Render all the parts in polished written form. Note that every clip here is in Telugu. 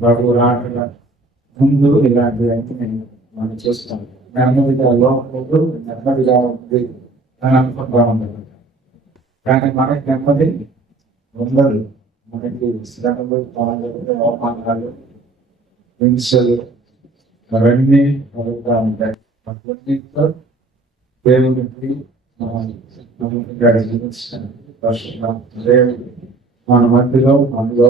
బాబు రాక ముందు ఇలాంటివన్నీ మనం చూస్తాం. నెమ్మదిగా లోపల నెమ్మదిగా ఉంది అని అనుకుంటా ఉంటారు. కానీ మనకి నెమ్మది ఉండదు. మనకి శ్రమలు, బాధలు, అవమానాలు, హింసలు అవన్నీ కలుగుతూ ఉంటాయి. అన్నింటితో దేవుడికి దేవుడు మన మధ్యలో మనలో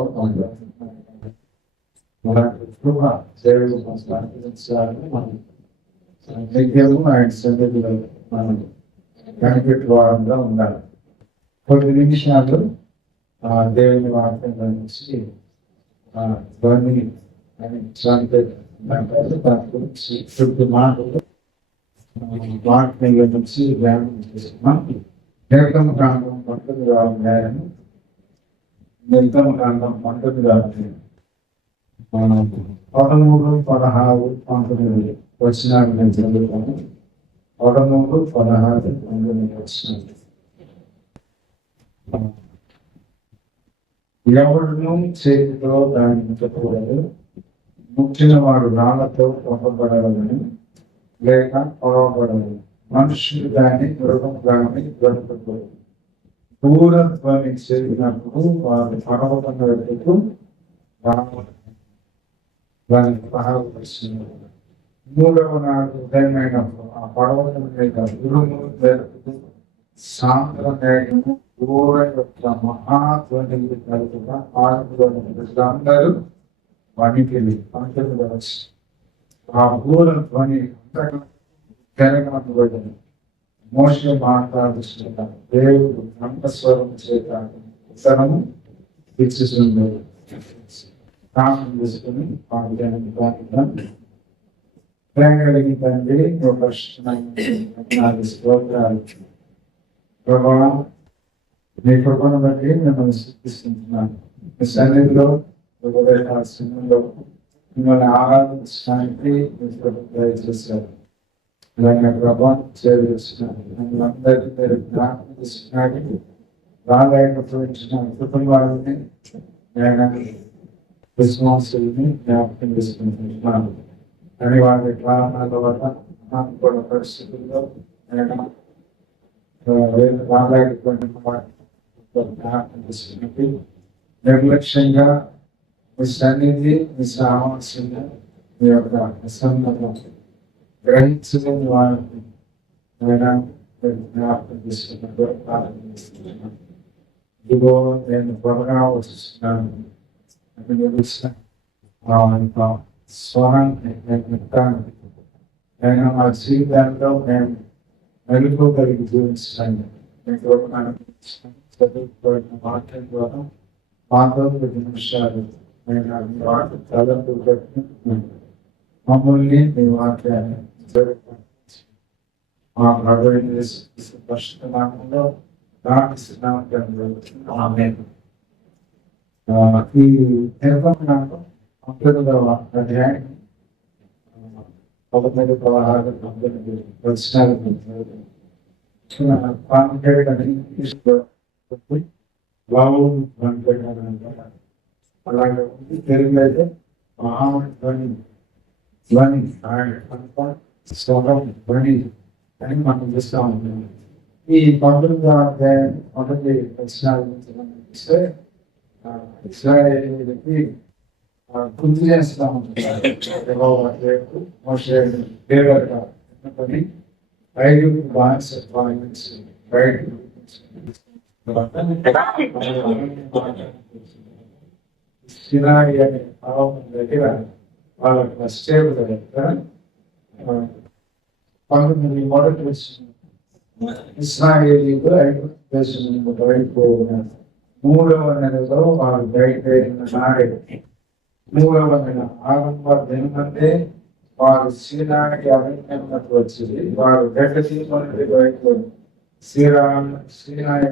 దేవుడు ప్రార్థించాలని మనం నిత్యము ఆయన సన్నిధిలో మనం కనిపెట్టుకోవడంలో ఉండాలి. కొన్ని నిమిషాలు దేవుని వాక్యం నుంచి ధ్వని మాటలు వాక్యం నుంచి ధ్యానం చేస్తున్నాం. నిర్గమ కాండం 19 నిర్గమ కాండం 19 13, 16, 19 వచ్చినాడు. నేను చదువుతాను. 13, 16, 19 వచ్చినాడు. ఎవరినూ చేతితో దాన్ని ముట్టకూడదు. ముట్టిన వాడు రాళ్లతో కొట్టబడవలని లేక పొడవబడవని. మనుషులు దాన్ని మృగంగాని దొరకకూడదు. దూరధ్వని చేసినప్పుడు వారు పర్వతం వైపుకు దానికి పరామర్శిస్తున్నారు. 3వ నాడు ఉదయమైనప్పుడు ఆ పర్వతం మీద ఉరుము మెరుపులు సాంద్రమైన దూర యొక్క మహాధ్వని కలుగుగా అందరూ వణికిలి పంటలు. ఆ దూర ధ్వని తెరగబడింది. మోషే మాట్లాడుతున్నారు. దేవుడు కంఠస్వరం చేత ఉత్తరము ఇచ్చుతుంది. కామం చేసుకుని ప్రేమలిగి తండ్రి స్తోత్రాలు. ప్రభావం మీ కృపను బట్టి మిమ్మల్ని సూచిస్తున్నాను. మీ సన్నిధిలో మిమ్మల్ని ఆరాధించడానికి దయచేశారు. ఇలాంటి ప్రభావం చేస్తున్నాను. మిమ్మల్ని అందరికీ మీరు జ్ఞాపకం చేస్తున్నాడు. రాలేకపోయిన కుటుంబాలని నేను విశ్వాసుల్ని జ్ఞాపకం చేసుకుంటున్నాను. కానీ వారి కారణాల వల్ల కూడా పరిస్థితుల్లో నేను రాలేకపోయిన జ్ఞాపకం చేసుకున్నట్టు నిర్లక్ష్యంగా మీ సన్నిధి, మీ సామర్థ్యంగా మీ యొక్క అసన్నత గ్రహించలేని వారిని జ్ఞాపకం చేసుకున్నట్టు ప్రారంభిస్తున్నాను. ఇదిగో నేను త్వరగా వస్తున్నాను. స్వరాన్ని నేను వింటాను. నేను మా జీవితంలో నేను మెలుకోగలిగి జీవించాను. చదువుకోవడం వాక్యం ద్వారా 19 నిమిషాలు నేను వాటి తలంపు బట్టి మమ్మల్ని మీ వాక్యాన్ని మా ప్రభువైన పరిశుద్ధ నామములో ప్రార్థిస్తున్నాము. ఆమేన్. ఈ నిర్గమకాండం 19వ అధ్యాయం 19, 16, 19 వచనాలు అలాగే తెలుగులో అయితే మహాధ్వని ధ్వని స్వరం ధ్వని అని మనం చూస్తూ ఉంటాం. ఈ 19వ అధ్యాయం 1 వచనాల నుంచి మనం చూస్తే ఇశ్రాయేలీయులకి గుర్తు చేస్తూ ఉంటారు. మోషే దేవుడుగా ఎన్నుకొని 5 బానిసత్వాల నుంచి బయటకు సినాయి అనే పర్వతం దగ్గర వాళ్ళకి స్టేబుల్ దగ్గర 19 మొదటి వచ్చిన ఇశ్రాయేలీయులు ఐగుప్తు దేశం నుండి బయటపోయినారు. 3వ నెలలో వారు బయటపోయిన నాడే 3వ నెల ఆరంభ దినమంటే వారు సీనాయి అరణ్యంలోకి వచ్చింది. వారు గడ్డ తీసుకొని బయటపోయి సీనాయి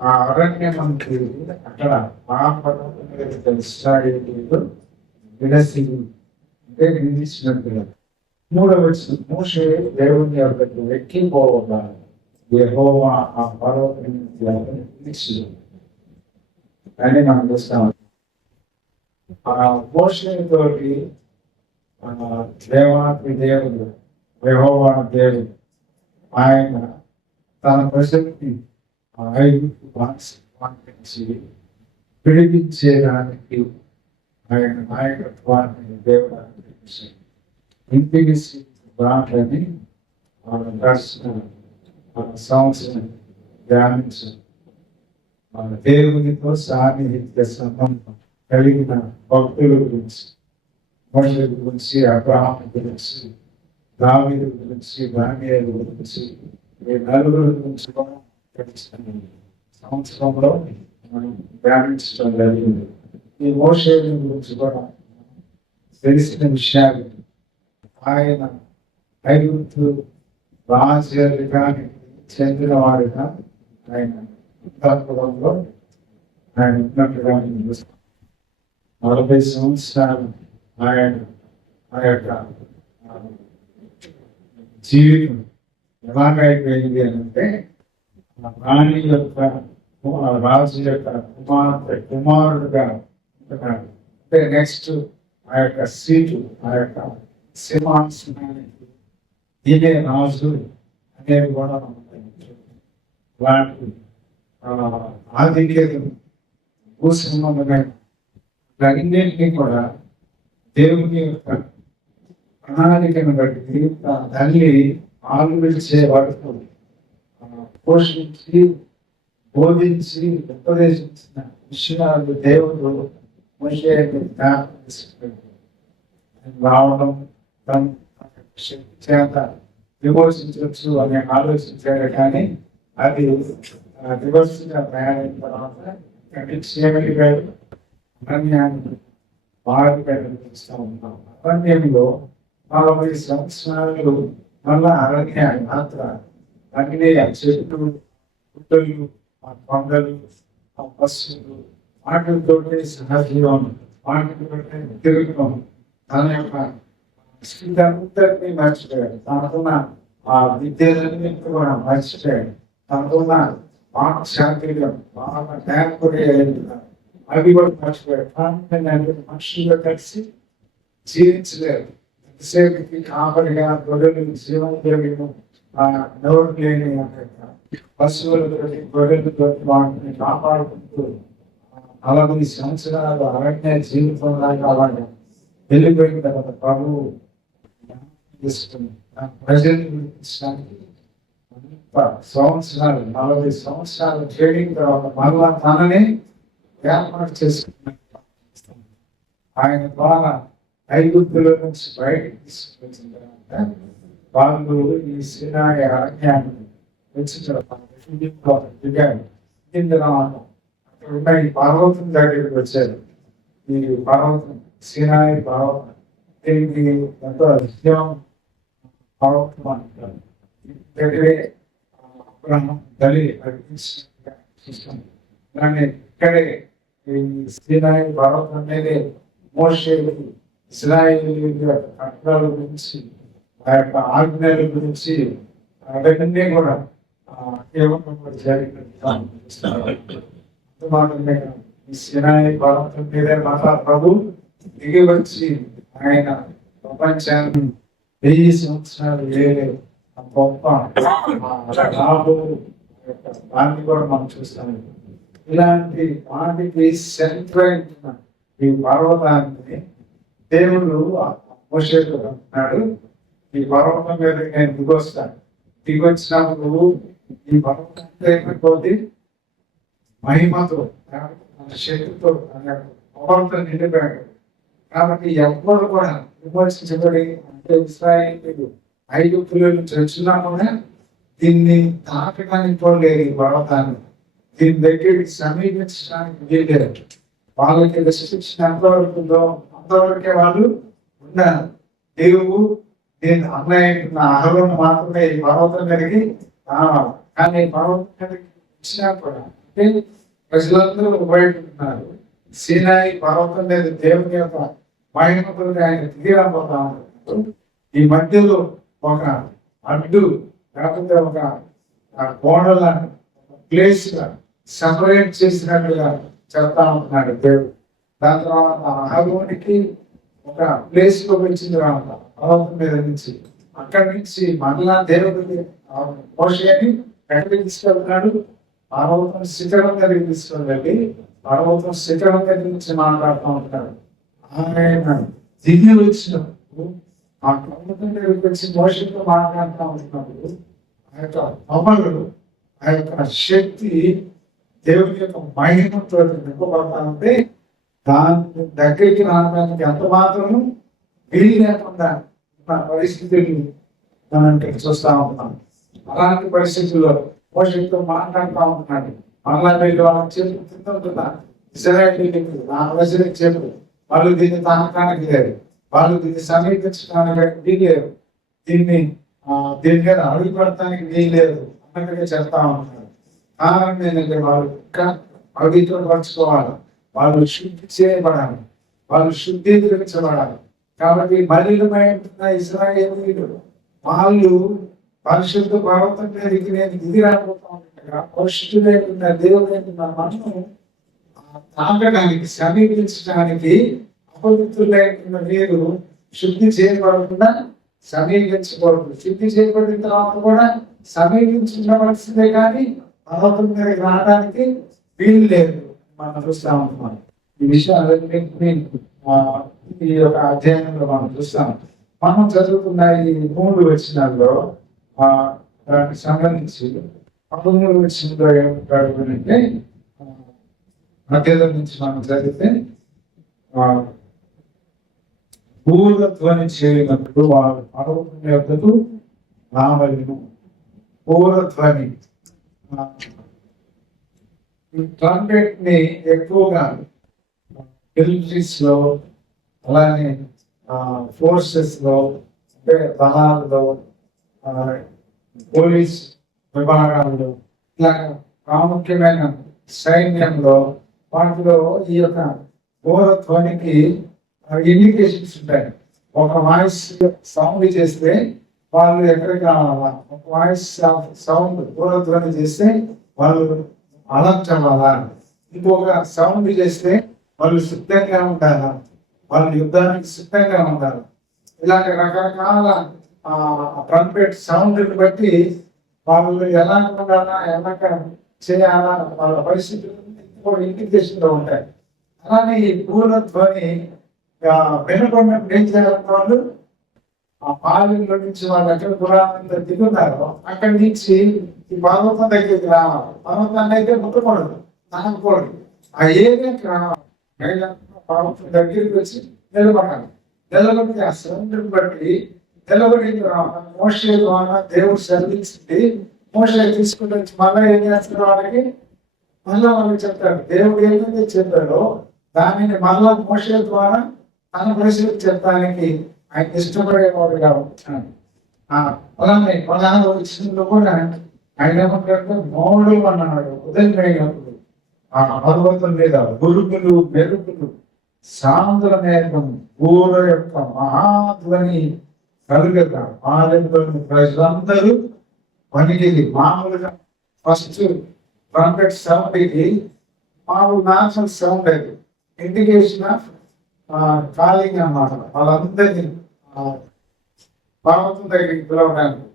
ఆ అరణ్యమంకి అక్కడ ఆ పర్వతం మీద ఇశ్రాయేలీయులు విడసి అంటే నిలిచినట్టుగా 3వ వచనం మోషే దేవుని యొక్కకు ఎక్కిపోగా యెహోవా ఆ పర్వతం అని మనం చూస్తాం. ఆ మోషేతోటి దేవాతి దేవుడు యెహోవా దేవుడు ఆయన తన ప్రజల్ని ఐగుప్తు బానిసత్వానికి విడిపించేదానికి ఆయన నాయకత్వాన్ని దేవుడు అందించాడు. ఇంటికి రాకని మన దర్శనం మన సంవత్సరం ధ్యానించాం. మన దేవునితో సాన్నిహిత్య సంబంధం కలిగిన భక్తుల గురించి, మనుషుల గురించి, అబ్రహాము గురించి, దావీదు గురించి, దానియేలు గురించి, ఈ నలుగురు గురించి కూడా తెలుసుకున్నాం. సంవత్సరంలో మనం ధ్యానించడం జరిగింది. ఈ మోషే గురించి కూడా తెలిసిన విషయాలు ఆయన ఐగుప్తు రాజ్యానికి చెందిన వారిగా ఆయన ఉత్తరపురంలో ఆయన ఉన్నట్టుగా 40 సంవత్సరాలు ఆయన ఆ యొక్క జీవితం ఎలాగైపోయింది అంటే రాణి యొక్క రాజు యొక్క కుమారుడుగా ఉంటున్నాడు. అంటే నెక్స్ట్ ఆ యొక్క సీటు ఆ యొక్క సింహాసనానికి ఈయనే రాజు అనేది కూడా అలాంటి ఆధిక్యతను భూసంబంధమైన అన్నింటినీ కూడా దేవుని యొక్క ప్రణాళికను బట్టి తల్లి ఆలోచించే వరకు పోషించి బోధించి ఉపదేశించిన విషయాలు దేవుడు మోషే రావడం తన శక్తి చేత విమోచించవచ్చు అని ఆలోచించాడు. కానీ అది రివర్స్గా తయారైన తర్వాత క్షేమకి గారు అరణ్యాన్ని బాగా చూస్తూ ఉంటాం. అరణ్యంలో 40 సంవత్సరాలు మళ్ళా అరణ్య యాత్ర అగ్ని చెట్లు పుట్టలు ఆ కొండలు ఆ పశువులు వాటితోటి సహజీవం వాటితోటి తిరగడం తన యొక్క స్థితిని మర్చిపోయాడు. తనకున్న ఆ విద్యలన్నీ కూడా మర్చిపోయాడు. తనకున్న శాంతిగా బాగా ట్యాంకురే అవి కూడా మర్చిపోయాడు. కానీ మనుషుల్లో కలిసి జీవించలేదు. ఎంతసేపుకి కాపరిగా గొర్రెలు జీవం కలిగిన నోరు లేని పశువులతో గొర్రెలతో వాటిని కాపాడుకుంటూ 40 సంవత్సరాలు అరణ్య జీవితం లాగా వాడు వెళ్ళిపోయిన తర్వాత ప్రభువు తీసుకుని ప్రజల్ని గురించడానికి సంవత్సరాలు 40 సంవత్సరాలు ట్రైనింగ్ తర్వాత మళ్ళా తనని ఏర్పాటు చేసుకున్నాడు. ఆయన ద్వారా ఐగుప్తుల నుంచి బయటకు తీసుకొచ్చిన తర్వాత వాళ్ళు ఈ సినాయి అరణ్యాన్ని దిగారు. అక్కడ ఉన్న ఈ పర్వతం దగ్గరికి వచ్చారు. ఈ పర్వతం సినాయి పర్వతం దీనికి ఎంతో విజయం పర్వతం అంటారు. దగ్గరే అబ్రహాము బలి అర్పించిన దాన్ని ఇక్కడే ఈ సినాయి పర్వతం అనేది మోషే ఇశ్రాయేలీయుల కట్టడాల గురించి ఆ యొక్క ఆజ్ఞల గురించి అవన్నీ కూడా ఈ సినాయి పర్వతం మీద మహా ప్రభు దిగి వచ్చి ఆయన ప్రపంచాన్ని 1000 సంవత్సరాలు వేరే గొప్ప దాన్ని కూడా మనం చూస్తాము. ఇలాంటి వాటికి సెంట్రైన ఈ పర్వతాన్ని దేవుడు మోషేతో అంటున్నాడు, ఈ పర్వతం మీద నేను దిగొస్తాను. దిగొచ్చినప్పుడు ఈ పర్వతం అయిపోతే మహిమతో శక్తితో పర్వతం నిండిపోయాడు. కాబట్టి ఎవ్వరు కూడా విమర్శించబడి అంటే ఇశ్రాయేలీయులు ఐగుప్తుల నుంచి వచ్చినా కూడా దీన్ని తాకడానికి కూడా లేదు. ఈ పర్వతాన్ని దీని దగ్గరికి సమీపించడానికి వీలేదు. వాళ్ళకి శిక్షణ ఎంతవరకు ఉందో అంతవరకే వాళ్ళు ఉన్నారు. దేవుడు నేను అన్నయ్య అహరోను మాత్రమే ఈ పర్వతం మీదకి రావాలి. కానీ పర్వతం మీదకి వచ్చినా కూడా అంటే ప్రజలందరూ ఉపయోగిస్తున్నారు. సీనాయి పర్వతం మీద దేవుని యొక్క మహిమతో ఆయన దిగిరాబోతా ఉన్నారు. ఈ మధ్యలో ఒక అడ్డు లేకపోతే ఒక గోడల ప్లేస్ గా సెపరేట్ చేసినట్టుగా చెప్తా ఉంటున్నాడు దేవుడు. దాని తర్వాత ఆగోనికి ఒక ప్లేస్ లో వచ్చిన తర్వాత పర్వతం మీద నుంచి అక్కడి నుంచి మళ్ళా దేవుడికి మోషేని ఎక్కడికి తీసుకెళ్తున్నాడు, పర్వతం శిఖరం దగ్గరికి తీసుకొని వెళ్ళి పర్వతం శిఖరం దగ్గర నుంచి మాట్లాడుతూ ఉంటాడు. ఆయన దిగి వచ్చినప్పుడు ఆ పర్వతం దగ్గరికి వచ్చి మోషేతో మాట్లాడుతూ ఉంటున్నప్పుడు ఆ యొక్క అమలు, ఆ యొక్క శక్తి దేవుడి యొక్క మహిమతో నింపబడతా ఉంటే దాని దగ్గరికి రావడానికి ఎంత మాత్రము వీలు లేకుండా పరిస్థితులు మనం చూస్తా ఉంటాం. అలాంటి పరిస్థితుల్లో మోషేతో మాట్లాడుతూ ఉంటున్నాడు. మళ్ళా వీళ్ళు వాళ్ళ చేతులు తింటుంటున్నా ఇశ్రాయేలీయులకు నా ప్రజలకు చెప్పు, వాళ్ళు దీన్ని తాకడానికి లేదు, వాళ్ళు దీన్ని సమీపించడానికి లేదు, దీని మీద అడుగు పెడతానికి వీలేదు అన్నట్టుగా చెప్తా ఉంటున్నారు. కారణం ఏంటంటే వాళ్ళు ఇంకా పవిత్రపరచుకోవాలి, వాళ్ళు శుద్ధి చేయబడాలి, వాళ్ళు శుద్ధీకరించబడాలి. కాబట్టి మలినమైన ఇశ్రాయేలీయులు వాళ్ళు పరిశుద్ధ పర్వతం మీదకి నేను దిగి రాబోతా ఉండగా పరిశుద్ధులైన దేవుడైన మనము తాకడానికి సమీపించడానికి అపవిత్రులైన మీరు శుద్ధి చేయబడకుండా సమీపించకూడదు. శుద్ధి చేయబడిన తర్వాత కూడా సమీపించవలసిందే కానీ పర్వతం మీదకి రావడానికి వీలు లేదు. మనం చూస్తా ఉంటున్నాం ఈ విషయాలన్నింటినీ ఈ యొక్క అధ్యయనంలో మనం చూస్తాం. మనం చదువుకున్న ఈ 3 వచనాల్లో దానికి సంబంధించి 13 వచనంలో ఏమంటాడు అంటే మధ్యలో నుంచి మనం చదివితే పూర్వధ్వని చేయనప్పుడు వారు పర్వతం యొద్దకు రావలను. పూర్వధ్వని ట్రంపెట్ ని ఎక్కువగా మిలిటరీస్ లో అలానే ఫోర్సెస్ లో అంటే దళాల్లో పోలీస్ విభాగాల్లో ఇలా ప్రాముఖ్యమైన సైన్యంలో వాటిలో ఈ యొక్క పూర్వధ్వనికి ఇండికేషన్స్ ఉంటాయి. ఒక వాయిస్ సౌండ్ చేస్తే వాళ్ళు ఎక్కడికి రావాలా, ఒక వాయిస్ సౌండ్ పూర్వధ్వని చేస్తే వాళ్ళు అలర్ట్ అవ్వాలా, ఇంకొక సౌండ్ చేస్తే వాళ్ళు సిద్ధంగా ఉండాలా, వాళ్ళు యుద్ధానికి సిద్ధంగా ఉండాలి. ఇలాంటి రకరకాల ట్రంపెట్ సౌండ్ బట్టి వాళ్ళు ఎలా ఉండాలా, ఎలా చేయాలా, వాళ్ళ పరిస్థితులు ఇండికేషన్ లో ఉంటాయి. అలానే ఈ పూర్వధ్వని వెనుకొన్నప్పుడు ఏం చేయాలంటే వాళ్ళు ఆ పాలెంలో నుంచి వాళ్ళు ఎక్కడ పురాణంలో దిగున్నారో అక్కడి నుంచి ఈ పర్వతం దగ్గరికి రావాలి. పర్వతాన్ని అయితే ముట్టకూడదు, తాగకూడదు, ఆ ఏరియాకి రావాలి. పర్వతం దగ్గరికి వచ్చి నిలబడాలి. నిలబడి ఆ సౌండ్ని బట్టి నిలబడి మోషే ద్వారా దేవుడు సెలవించింది. మోషే తీసుకుని వచ్చి మళ్ళీ ఏం చేస్తారు వాళ్ళకి, మళ్ళా వాళ్ళకి చెప్తాడు. దేవుడు ఏదైతే చెప్పాడో దానిని మళ్ళా మోషే ద్వారా తన పరిస్థితి చెప్పడానికి ఆయన ఇష్టపడేవాడుగా వచ్చాడు. అలానే పలానా విషయంలో కూడా ఆయన ఏమంటారంటే మౌడు అన్నాడు. ఉదయమైనప్పుడు ఆ పర్వతం మీద గురుకులు మెరుపులు సాంద్ర మేఘం ఊర యొక్క మహాధ్వని కలుగగా పాలెంలోని ప్రజలందరూ పనికి మామూలుగా ఫస్ట్ ట్రంపెట్ సౌండ్ ఇది మామూలు నాచురల్ సౌండ్ అది ఇండికేషన్ ఆఫ్ కాలింగ్ అన్నమాట. వాళ్ళందరినీ పర్వతం దగ్గరికి పిలవడానికి.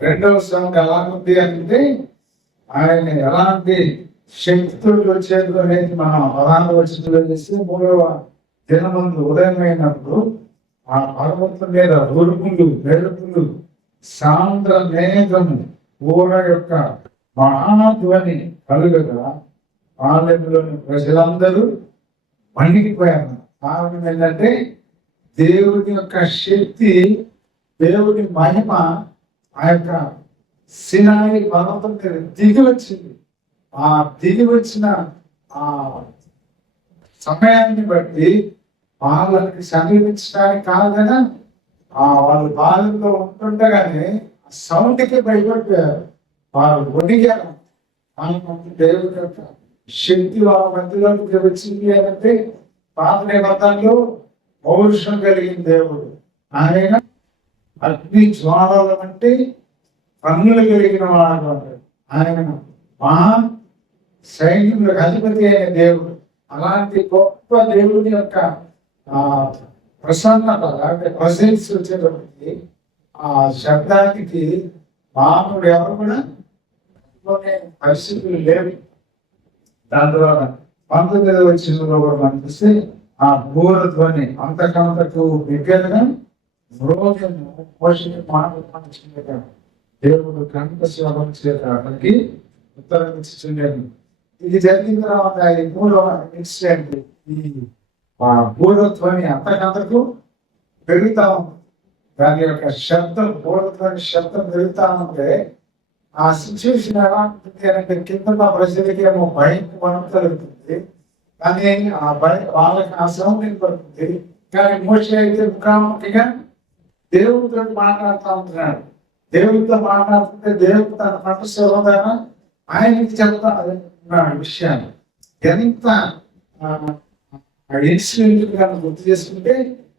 రెండవ సౌండ్ ఎలా ఉంది అంటే ఆయన ఎలాంటి శక్తులు వచ్చేది అనేది మనం ప్రధాన వచ్చిలో చేస్తే 3వ దినమందు ఉదయమైనప్పుడు ఆ పర్వతం మీద ఉరుములు మెరుపులు సాంద్ర మేఘము ఊర యొక్క మహాధ్వని కలుగగా పాలెంలోని ప్రజలందరూ వణికిపోయారు. కారణం ఏంటంటే దేవుడి యొక్క శక్తి, దేవుడి మహిమ ఆ యొక్క సినాయి పర్వతం మీద దిగి వచ్చింది. ఆ దిగి వచ్చిన ఆ సమయాన్ని బట్టి వాళ్ళకి సమీపించడానికి కాదు కదా, వాళ్ళు బాధల్లో ఉంటుండగానే ఆ సౌండ్కి భయపడిపోయారు. వాళ్ళు వణిగారు. దేవుడి యొక్క శక్తి వాళ్ళ మధ్యలోకి వచ్చింది అంటే పాత నిబంధనలో పౌరుషం కలిగిన దేవుడు. ఆయన అగ్ని జ్వాలల వంటి కన్నులు కలిగిన వాడు. ఆయన మహా సైన్యులకు అధిపతి అయిన దేవుడు. అలాంటి గొప్ప దేవుని యొక్క ఆ ప్రసన్నత లేకపోతే ప్రజెన్స్ వచ్చేటప్పటికి ఆ శబ్దానికి మానవుడు ఎవరు కూడా పరిస్థితులు లేవు. దాని ద్వారా 19వ వచనంలో కూడా మనం చూస్తే ఆ బూర ధ్వని అంతకంతకు బిగ్గరగా మ్రోగము మోషే మాట్లాడుతున్న దేవుడు కంఠ స్వరం చేత అతనికి ఉత్తరం ఇచ్చుచుండెను. ఇది జరిగిన తర్వాత ఈ 3వ ఇన్సిడెంట్, ఈ బూర ధ్వని అంతకంతకు పెరుగుతా ఉంది. దాని యొక్క శబ్దం, బూర ధ్వని శబ్దం పెరుగుతా ఉంటే ఆ సిచ్యువేషన్ ఎలా ఉంటుంది అంటే కింద ప్రజలకి ఏమో భయం కలుగుతుంది, కానీ ఆ భయం వాళ్ళకి ఆ సౌండ్ పడుతుంది. కానీ మోషే అయితే ముఖాముఖిగా దేవుడితో మాట్లాడుతూ ఉంటున్నాడు. దేవుడితో మాట్లాడుతుంటే దేవుడు తన కంఠస్వరం ద్వారా ఆయనకి చెప్తా విషయాన్ని. ఎంత ఇన్సిడెంట్ కనుక గుర్తు చేసుకుంటే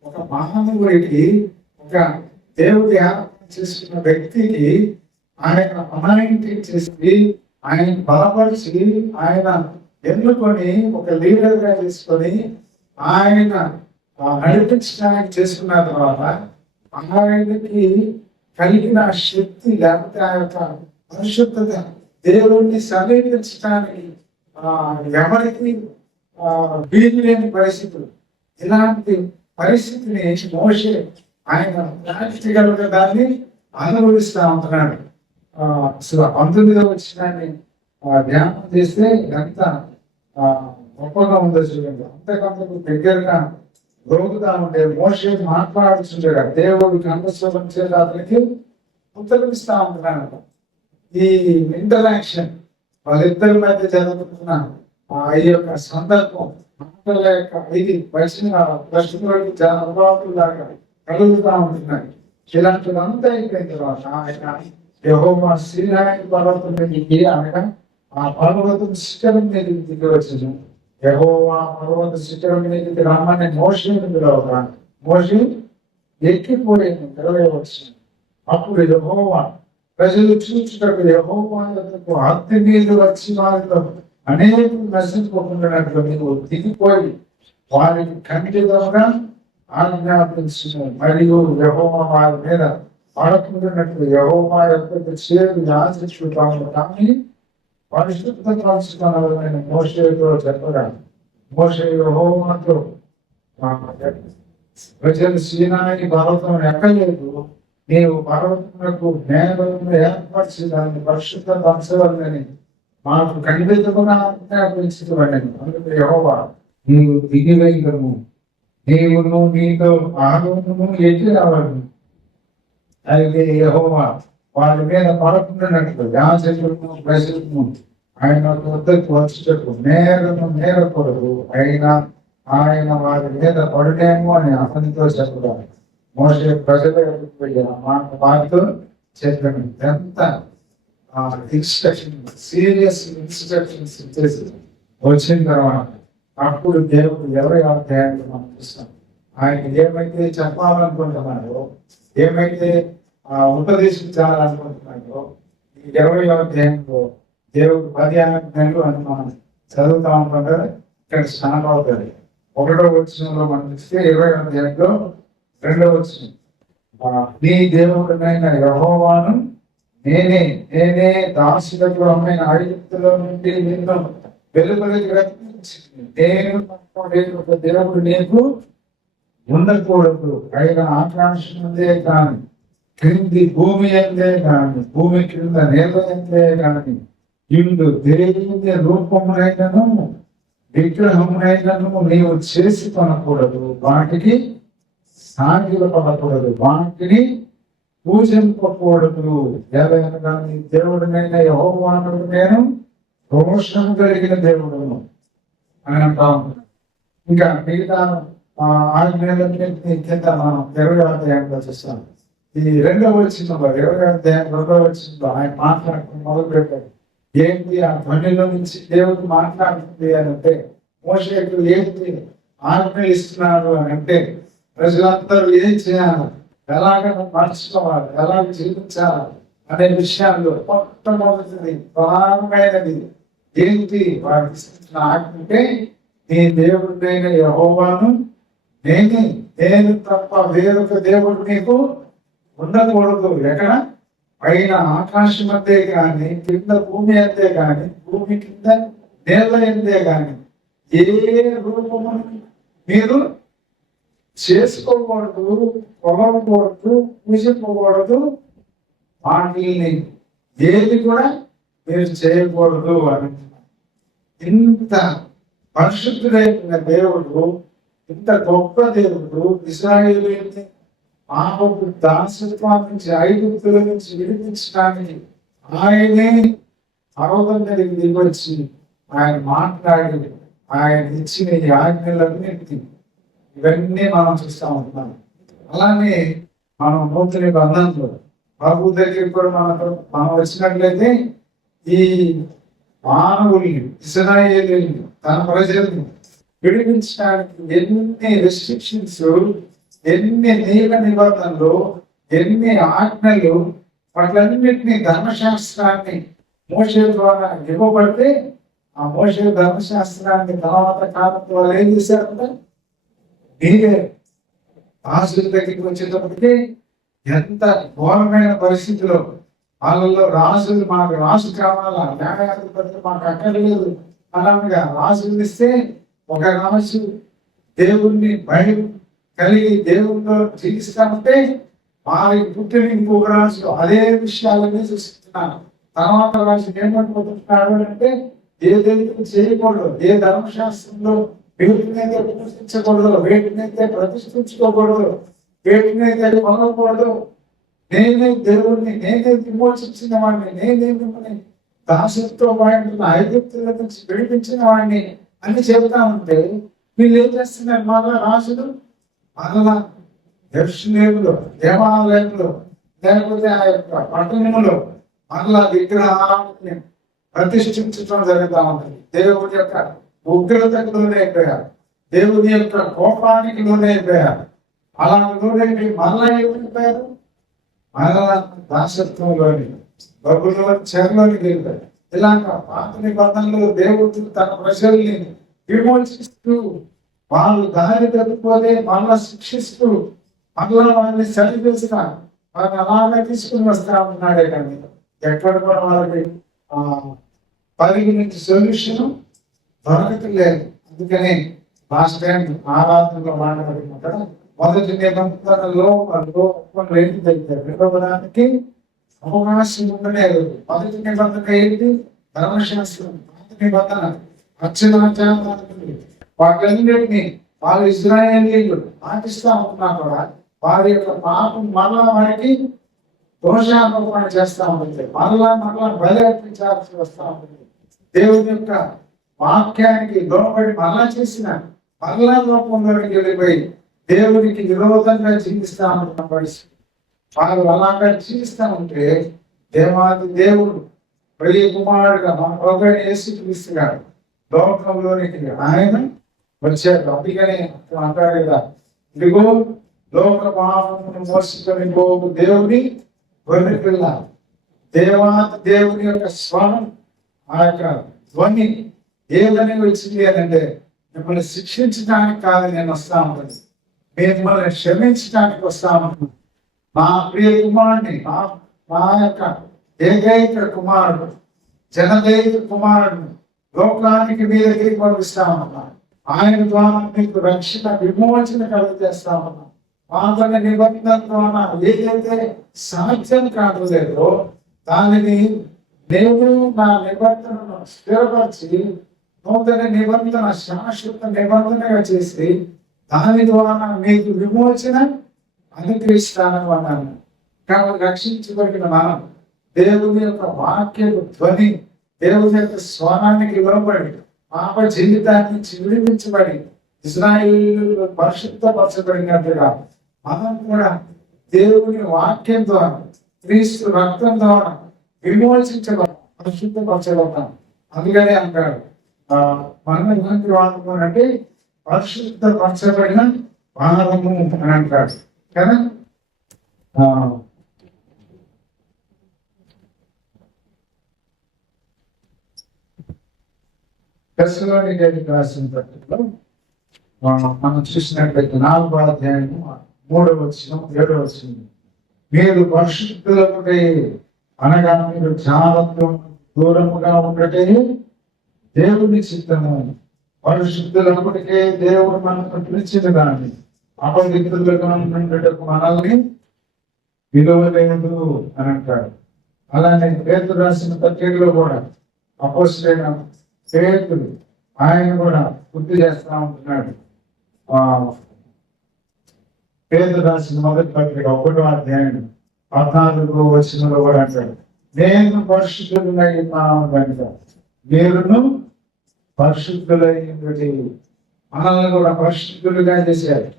ఒక మహానుభుడికి, ఒక దేవుడి ఆరాధన చేసుకున్న వ్యక్తికి ఆయన అనాయింటింగ్ చేసి ఆయన బలపరిచి ఆయన ఎన్నుకొని ఒక లీడర్ గా చేసుకొని ఆయన నడిపించడానికి చేసుకున్న తర్వాత ఆయనకి కలిగిన శక్తి లేకపోతే ఆ యొక్క పరిశుద్ధత దేవుణ్ణి సమీపించడానికి ఎవరికి వీలు లేని పరిస్థితులు. ఇలాంటి పరిస్థితిని మోషే ఆయన ప్రాక్టికల్గా దాన్ని అనుభవిస్తూ ఉంటున్నాడు. 19వ వచనాన్ని ధ్యానం చేస్తే ఎంత గొప్పగా ఉందో చూడండి. అంతకంతకు దగ్గరగా దొరుకుతా ఉంటే మోషే మాట్లాడుతుండగా దేవుడు కంఠస్వరం చేత అతనికి ఉత్తరమిస్తా ఉంటున్నాడు. ఈ ఇంటరాక్షన్ వాళ్ళిద్దరి మధ్య జరుగుతున్న ఈ యొక్క సందర్భం మాటల యొక్క ఇది వచ్చిన ప్రశ్నలకు చాలా అనుభవాలు లాగా కలుగుతూ ఉంటున్నాయి. ఇలాంటిదంతా అయిపోయిన తర్వాత ఆయన యెహోవా సీనాయి పర్వతం మీదకి అనగా ఆ పర్వతం శిఖరం మీద దిగి వచ్చాను. యెహోవా పర్వత శిఖరం మీదకి రమ్మని మోషేని పిలవగా మోషే ఎక్కిపోయాను 20వ వచనం. అప్పుడు యెహోవా ప్రజలు చూచుటకు యెహోవా యొద్దకు అగ్ని నీళ్లు వచ్చి వారిలో అనేకులు నశించుకుంటున్నట్లు నీవు దిగిపోయి వారికి ఖండితంగా ఆజ్ఞాపించు, మరియు యెహోవా వారి మీద పడకుంటున్నట్లు యెహోవా యొక్క చేరు యాచించుతాము కానీ పరిశుద్ధ కలుసుకున్న మోషేతో చెప్పగా మోషే యెహోవాతో ప్రజలు సీనాయి పర్వతం ఎక్కలేదు, నీవు పర్వతములకు నేలను ఏర్పరిచి దాన్ని పరిశుద్ధ పరచవలనని మాకు ఖండితముగా ఆజ్ఞాపించబడింది. అందుకు యెహోవా నీవు దిగివేయము, నీవును నీతో ఆరోగ్యము ఎట్టి రావాలి. అయితే యెహోవా వారి మీద పడకుండానట్లు యాజకులను ప్రజలను ఆయన వద్దకు వచ్చుటకు నేరకూడదు, అయినా ఆయన వారి మీద పడునేమో అని అతనితో చెప్పారు. మోషే ప్రజల వారితో చెప్పాను. ఎంత ఇన్స్ట్రక్షన్, సీరియస్ ఇన్స్ట్రక్షన్స్ ఇచ్చేసి వచ్చిన తర్వాత అప్పుడు దేవుడు 20వ అధ్యాయంలో మనం చూస్తాం. ఆయన ఏమైతే చెప్పాలనుకుంటున్నాడో, ఏమైతే ఉపదేశించాలనుకుంటున్నాడో ఈ 20వ అధ్యాయంలో దేవుడు 10 ఆజ్ఞలు అని మనం చదువుతా ఉంటాం కదా. ఇక్కడ స్టార్ట్ అవుతుంది. 1వ వచనంలో మనం చూస్తే 20వ అధ్యాయంలో 2వ వచనం, నీ దేవుడినైన యెహోవాను నేనే దాసులకు అమ్మైన ఐగుప్తులో నుండి నిన్ను వెలుపలికి రప్పించి దేవుడు నీకు ఉండకూడదు. ఆయన ఆకాశం ఉందే కాని క్రింది భూమి అందే కాని భూమి క్రింద నేల అందే కాని ఇందు దేవుని రూపమునైనను విగ్రహమునైనను నీవు చేసి కొనకూడదు, వాటికి సాగిల పడకూడదు, వాటిని పూజింపకూడదు. ఏదైనా కానీ దేవుడినైనా యెహోవాను నేను రోషం కలిగిన దేవుడును అని అంటా ఉన్నాను. ఇంకా మిగతా ఆజ్ఞలన్నింటినీ కింద మనం 20వ అధ్యాయంలో చూస్తాం. ఈ 2వ వచనంలో 20వ అధ్యాయం 2వ వచనంలో ఆయన మాట్లాడుకుని మొదలు పెట్టాడు. ఏంటి ఆ ధ్వనిలో నుంచి దేవుడు మాట్లాడుతుంది అని అంటే, మోషేకు ఏంటి ఆజ్ఞలు ఇస్తున్నాడు అని అంటే, ప్రజలందరూ ఏం చేయాలి, ఎలాగ నడుచుకోవాలి, ఎలాగ జీవించాలి అనే విషయాల్లో మొట్టమొదటిది ప్రధానమైనది ఏంటి వారికి ఆజ్ఞ అంటే నీ దేవుడైన యెహోవాను నేనే, నేను తప్ప వేరొక దేవుడు నీకు ఉండకూడదు. ఎక్కడ? పైన ఆకాశం అంతే కానీ, కింద భూమి అంతే కానీ, భూమి కింద నేల అంతే కానీ ఏ రూపము మీరు చేసుకోకూడదు, కొలవకూడదు, పూజింపకూడదు, వాటిని ఏది కూడా మీరు చేయకూడదు అని. ఇంత పరిశుద్ధుడైన దేవుడు, ఇంత గొప్ప దేవుడు ఇశ్రాయేలుని పాపపు దాసత్వం నుంచి, ఐగుప్తుల నుంచి విడిపించడానికి ఆయనే పర్వతం మీదకి దిగొచ్చి ఆయన మాట్లాడి ఆయన ఇచ్చిన ఈ ఆజ్ఞలన్నింటినీ ఇవన్నీ మనం చూస్తూ ఉంటున్నాం. అలానే మనం నూతన నిబంధనలో ప్రభు దగ్గర కూడా మనం వచ్చినట్లయితే ఈ మానవుల్ని, ఇశ్రాయేలుని, తన ప్రజల్ని విడిపించడానికి ఎన్ని రెస్ట్రిక్షన్స్, ఎన్ని నియమ నిబంధనలు, ఎన్ని ఆజ్ఞలు, వాటిలన్నింటినీ ధర్మశాస్త్రాన్ని మోషే ద్వారా ఇవ్వబడితే ఆ మోషే ధర్మశాస్త్రాన్ని తర్వాత కాలంలో వాళ్ళు ఏం చేశారంటే మీరే రాజుల దగ్గరికి వచ్చేటప్పటికి ఎంత ఘోరమైన పరిస్థితిలో వాళ్ళలో రాజులు, మాకు రాజు కావాలా, న్యాయాధిపతులు మాకు అక్కర్లేదు అలాగా రాజులు ఇస్తే ఒక రాజు దేవుణ్ణి భయం కలిగి దేవుల్లో జీవిస్తామంటే వారికి పుట్టిన ఇంకొక రాజు అదే విషయాలన్నీ చూస్తున్నాను. తర్వాత రాజు ఏమనుకుంటున్నాడు అంటే ఏదైతే చేయకూడదు, ఏ ధర్మశాస్త్రంలో వీటినైతే ప్రతిష్ఠించకూడదు, వీటినైతే ప్రతిష్ఠించుకోకూడదు, వీటినైతే కొనకూడదు, నేనే దేవుణ్ణి, నేనే విమోచించిన వాడిని, నేనే మిమ్మల్ని దాసత్వ వాడిని ఐగుప్తుల నుంచి విడిపించిన వాడిని అని చెబుతా ఉంటే వీళ్ళు ఏం చేస్తున్నారు? మళ్ళా రాజులు మళ్ళా యెరూషలేములో, దేవాలయంలో, లేకపోతే ఆ యొక్క పట్టణంలో మళ్ళా విగ్రహాన్ని ప్రతిష్ఠించడం జరుగుతూ ఉంటుంది. దేవుడి యొక్క ఉగ్రతకు లోనైపోయారు, దేవుని యొక్క కోపానికి లోనైపోయారు. అలా లోనైపోయి మళ్ళా ఏమైపోయారు? మళ్ళా దాసత్వంలోని బబులో చెరలోకి వెళ్ళారు. ఇలాగ పాత నిబంధనలు దేవుడు తన ప్రజల్ని విమోచిస్తూ, వాళ్ళు దారి తప్పిపోతే మళ్ళా శిక్షిస్తూ, మళ్ళా వాళ్ళని సరిచేస్తా వాళ్ళని అలాగే తీసుకుని వస్తా ఉన్నాడే కానీ ఎక్కడ కూడా వాళ్ళకి పరిగణించి సొల్యూషన్ దొరకట్లేదు. అందుకని లాస్ట్ టైం ఆరాధనలో మాట్లాడుకున్నాం కదా, మొదటి నిబంధనలో వాళ్ళు ఏంటి విడవడానికి అవకాశం ఉండలేదు. మొదటి నిబంధన ఏంటి? ధర్మశాస్త్రం. పాత నిబంధన అక్షరాచారాలు, వాటన్నిటిని వాళ్ళు ఇశ్రాయేలీయులు పాటిస్తా ఉన్నా కూడా వారి యొక్క పాపం మళ్ళా వారికి దోషారోపణ చేస్తా ఉంటుంది, మళ్ళా బలి అర్పించాల్సి వస్తా ఉంటుంది. దేవుని యొక్క వాక్యానికి లోబడి మళ్ళా చేసిన మళ్ళా లోపంలోకి వెళ్ళిపోయి దేవునికి విరోధంగా జీవిస్తా ఉంటున్న పరిస్థితి. వారు అలాగా జీవిస్తా ఉంటే దేవాది దేవుడు ప్రియ కుమారుడుగా మన ప్రభువైన యేసుక్రీస్తుగా లోకంలోనికి ఆయన వచ్చాడు. అందుకని అంటాడు కదా, ఇదిగో లోక పాపమును మోసుకొని పోవు దేవుని గొర్రె పిల్ల. దేవాది దేవుని యొక్క స్వరం, ఆ యొక్క ధ్వని ఏదని వచ్చింది అని అంటే మిమ్మల్ని శిక్షించడానికి కాదు నేను వస్తా ఉంటుంది, మిమ్మల్ని క్షమించడానికి వస్తా ఉంటుంది. నా ప్రియ కుమారుడిని, నా యొక్క ఏకైక కుమారుడు, జనదైక కుమారుడు లోకానికి మీ దగ్గరికి పంపిస్తా ఉన్నాను. ఆయన ద్వారా మీకు రక్షణ విమోచన కలుగజేస్తా ఉన్నాను. పాత నిబంధన ద్వారా ఏదైతే సాధ్యం కావలేదో దానిని నేను నా నిబంధనను స్థిరపరిచి నూతన నిబంధన శాశ్వత నిబంధనగా చేసి దాని ద్వారా మీకు విమోచన అనుగ్రహిస్తానని అన్నాను. కాబట్టి రక్షించబడిన మనం దేవుని యొక్క వాక్య ధ్వని, దేవుని యొక్క స్వరానికి లోబడి పాప జీవితాన్ని నుంచి విడిపించబడి ఇశ్రాయేలు పరిశుద్ధపరచబడినట్లుగా మనం కూడా దేవుని వాక్యం ద్వారా, క్రీస్తు రక్తం ద్వారా విమోచించబడి పరిశుద్ధపరచబడతాం. అందుకనే అంటాడు మనం ఎలాంటి వాడము అంటే పరిశుద్ధపరచబడిన వారము అని అంటాడు కదా. తెస్సలోనికైకి రాసిన పత్రికలో మనం చూసినట్లయితే 4వ అధ్యాయం 3వ వచనం 7వ వచనం, మీరు పరిశుద్ధులకుటే అనగా మీరు జాగ్రత్తగా దూరముగా ఉండటే దేవుని చిత్తము. పరిశుద్ధులప్పటికే దేవుడు మనకు పిలిచిన దాన్ని అపవిత్రులుగా ఉండటకు మనల్ని పిలువలేదు అని అంటాడు. అలానే పేతురు రాసిన పత్రికలో కూడా అపోస్తలుడైన పేతురు ఆయన కూడా గుర్తు చేస్తా ఉంటున్నాడు. పేతురు రాసిన మొదటి పత్రిక 1వ అధ్యాయం 14వ వచనంలో కూడా అంటాడు, నేను పరిశుద్ధులై ఉన్నాను కనుక మీరును పరిశుద్ధులై ఉండండి. మనల్ని కూడా పరిశుద్ధులుగా చేశారు.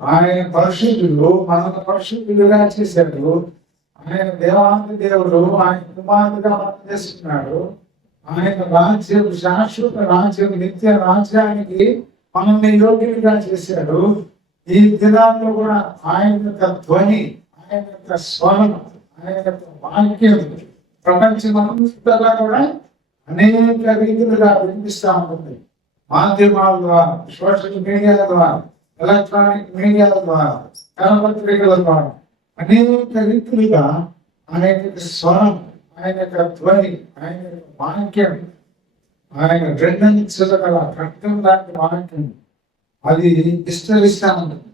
ఆయన పరిశుద్ధులు మనల్ని పరిశుద్ధులుగా చేశారు. ఆయన దేవాంతి దేవుడు ఆయన కుమారుడుగా మనం చేస్తున్నాడు. ఆయన రాజ్యం, శాశ్వత రాజ్యం, నిత్య రాజ్యానికి మనల్ని యోగ్యులుగా చేశాడు. ఈ దినాల్లో కూడా ఆయన యొక్క ధ్వని, ఆయన యొక్క స్వరం, ఆయన యొక్క వాక్యం ప్రపంచమంతటా కూడా అనేక రీతిలుగా వినిపిస్తూ ఉంటుంది. మాధ్యమాల ద్వారా, సోషల్ మీడియా ద్వారా, ఎలక్ట్రానిక్ మీడియాల ద్వారా, కరపత్రికల ద్వారా అనేక రీతిలుగా ఆయన యొక్క స్వరం, ఆయన యొక్క ధ్వని, ఆయన యొక్క వాక్యం, ఆయన రెండంచెల రక్తం లాంటి వాక్యం అది విస్తరిస్తూ ఉంటుంది,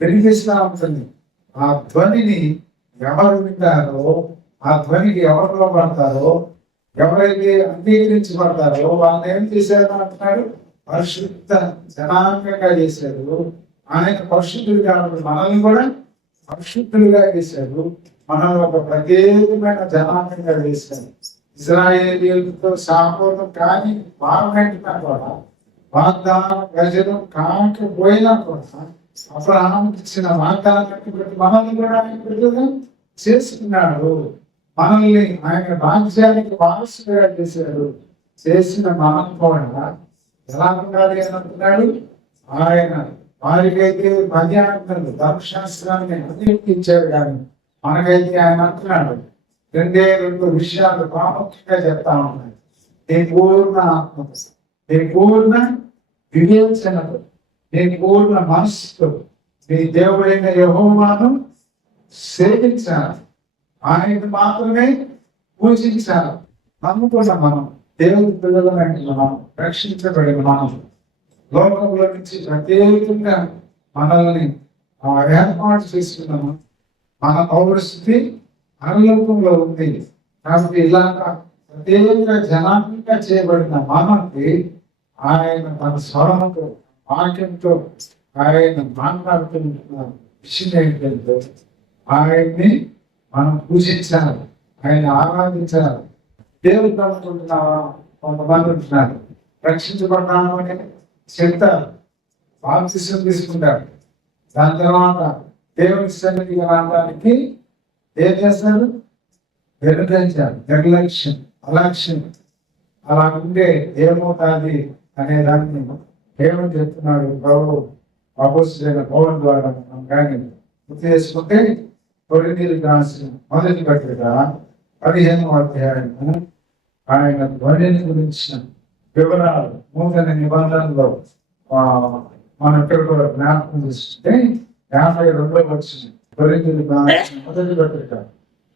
పెరిగిస్తూ ఉంటుంది. ఆ ధ్వనిని ఎవరు వింటారో, ఆ ధ్వనికి ఎవరు లోపడతారో, ఎవరైతే అంగీకరించబడతారో వాళ్ళని ఏం చేశారు అంటున్నాడు, పరిశుద్ధ జనాంగంగా చేశారు. ఆయన పరిశుద్ధులుగా మనల్ని కూడా పరిశుద్ధులుగా చేశారు. మనల్ని ఒక ప్రత్యేకమైన జనాంగంగా చేశారు. ఇజ్రాయేలీలతో సంపూర్ణం కాని వారమైనా కూడా, వాగ్దానం ప్రజలు కాకపోయినా కూడా, అబ్రహాముకి ఇచ్చిన వాగ్దానాన్ని బట్టి మనల్ని కూడా ఆయన బిడ్డలుగా చేసుకున్నాడు. మనల్ని ఆయన రాజ్యానికి వారసులుగా చేశాడు. చేసిన మనం కూడా ఎలా ఉండాలి అని అంటున్నాడు. ఆయన వారికైతే 10 ఆజ్ఞలు ధర్మశాస్త్రాన్ని అందించారు, కానీ మనకైతే ఆయన అంటున్నాడు 2 విషయాలు ప్రాముఖ్యంగా చెప్తా ఉన్నాయి. నీ పూర్ణ ఆత్మతో, నీ పూర్ణ వివేచనతో, నీ పూర్ణ మనస్సుతో నీ దేవుడైన యెహోవాను సేవించాలి. ఆయన మాత్రమే పూజించాలి. నమ్ముకున్న మనం దేవుని పిల్లలమైన మనం, రక్షించబడిన మనం, లోకంలో నుంచి ప్రత్యేకంగా మనల్ని ఏర్పాటు చేసుకున్నాము. మన పౌరస్థితి అనులోకంలో ఉంది. కాబట్టి ఇలాగా ప్రత్యేక జనాంగంగా చేయబడిన మనకి ఆయన తన స్వరంతో, వాక్యంతో ఆయన మాట్లాడుతున్న విషయం ఏంటంటే, ఆయన్ని మనం పూజించాలి, ఆయన ఆరాధించాలి. దేవుడు అనుకుంటున్నావా? కొంతమంది ఉంటున్నారు, రక్షించబడ్డాము అని చెప్తారు, బాప్తిసం తీసుకుంటారు. దాని తర్వాత దేవుని సన్నిధికి రావడానికి ఏం చేస్తారు? వెనుకంచారు, నిర్లక్ష్యం, అలక్ష్యం. అలా ఉంటే ఏమవుతుంది అనే దాన్ని ఏమని చెప్తున్నాడు ప్రభు అపోస్తలుడైన పౌలు ద్వారా మనం కానీ గుర్తు చేసుకుంటే, కొరింథీయులకు రాసిన మొదటి పత్రిక 15వ అధ్యాయము ఆయన ధ్వనిని గురించిన వివరాలు నూతన నిబంధనలో మనం ఇక్కడ కూడా జ్ఞాపకం చేసుకుంటే 52వ వచనం, కొరింథీయులకు రాసిన మొదటి పత్రిక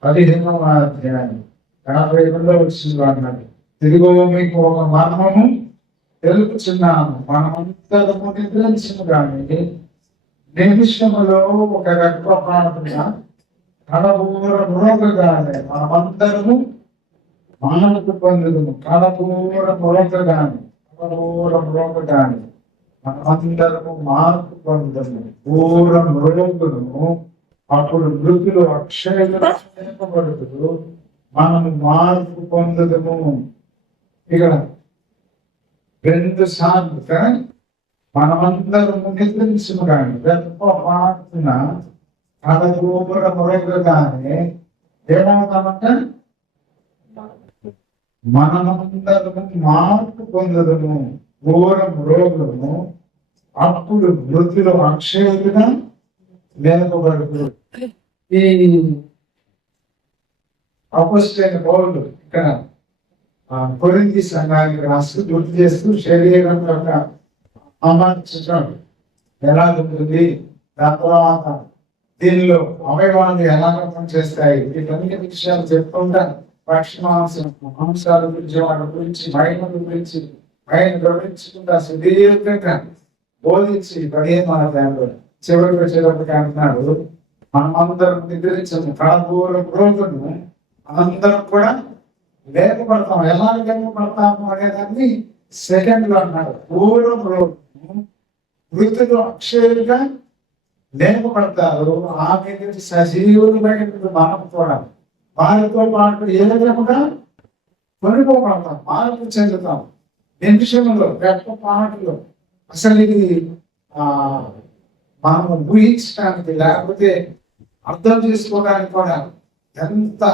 15వ అధ్యాయం 52వ వచనంలో అన్నాడు, తిరిగో మీకు ఒక మర్మము తెలుపుచున్నాము, మనమంతరము నిద్రించము కానీ నిమిషములో ఒక గర్భపాటుగా కడబూర మ్రోగగానే మనమందరము మానవుకు పొందుదుము. కడబూర మ్రోగగానే మనమందరము మార్పు పొందుము. పూర మ్రోగును అప్పుడు మృతులు అక్షయపడుతూ మనము మార్పు పొందుదుము. ఇక్కడ 2 సార్లు మనమందరము నిద్రించము కానీ గర్భపాటున కడబూర మ్రోగగానే ఏమవుతామంట? మనమందరము మార్పు పొందుదము, ఘోరం రోగము, అప్పుడు మృతులు అక్షయులుగా లేపబడుతుంది. ఈ అపోస్తలుడైన పౌలు ఇక్కడ కొరింథీ సంఘానికి రాస్తూ గుర్తు చేస్తూ శరీరం యొక్క అమర్చడం ఎలా ఉంటుంది, దాని తర్వాత దీనిలో అవయవాలు ఎలా పనిచేస్తాయి, వీటన్ని విషయాలు చెప్పుకుంటాను. మాంసాల గురించి, వాటి గురించి, మహిళల గురించి ఆయన గమనించుకుంటా సుదీర్ఘంగా బోధించి 15 చివరికి వచ్చేటప్పటికి అంటున్నాడు, మనమందరం నిద్రించము, కడపూర రోజును అందరం కూడా లేపబడతాం. ఎలా లేపబడతాము అనేదాన్ని సెకండ్ లో అన్నాడు. పూర్వం రోజు మృతులు అక్షయులుగా లేపబడతారు, ఆమె నుంచి సజీవులమైన మనం కూడా వారితో పాటు ఏ విధముగా కొనుకోబడతాం, మార్పు చెందుతాం. నిమిషంలో గొప్ప పాటలు అసలు ఇది మనం ఊహించడానికి లేకపోతే అర్థం చేసుకోవడానికి కూడా ఎంత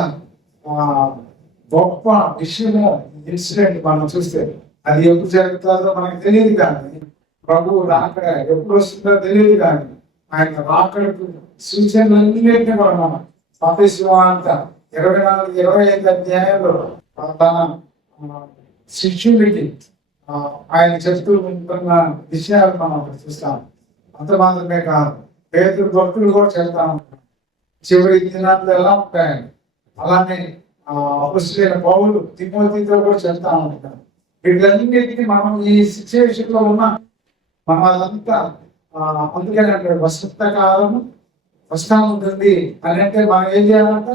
గొప్ప విషయమో ఇన్సిడెంట్ మనం చూస్తే అది ఎప్పుడు జరుగుతుందో మనకు తెలియదు. కానీ ప్రభు రాకడ ఎప్పుడు వస్తుందో తెలియదు. కానీ ఆయన రాకడకు సూచనలన్నింటినీ కూడా మనం పంపిస్తున్నామంత 24-25 అధ్యాయంలో తన శిష్యులకి ఆయన చెప్తూ ఉంటున్న విషయాలు మనం చూస్తాం. అంత మాత్రమే కాదు, పేదలు భక్తులు కూడా చేస్తా ఉంటాం. చివరి దినాలు ఎలా ఉంటాయి అలానే అపొస్తలుడైన పౌలు తిమోతితో కూడా చేస్తా ఉంటాం. వీటన్నిటికీ మనం ఈ సిచ్యువేషన్ లో ఉన్న మనం అదంతా అందుకని అంటే వసంత కాలం వస్తా ఉంటుంది అని అంటే మనం ఏం చేయాలంట,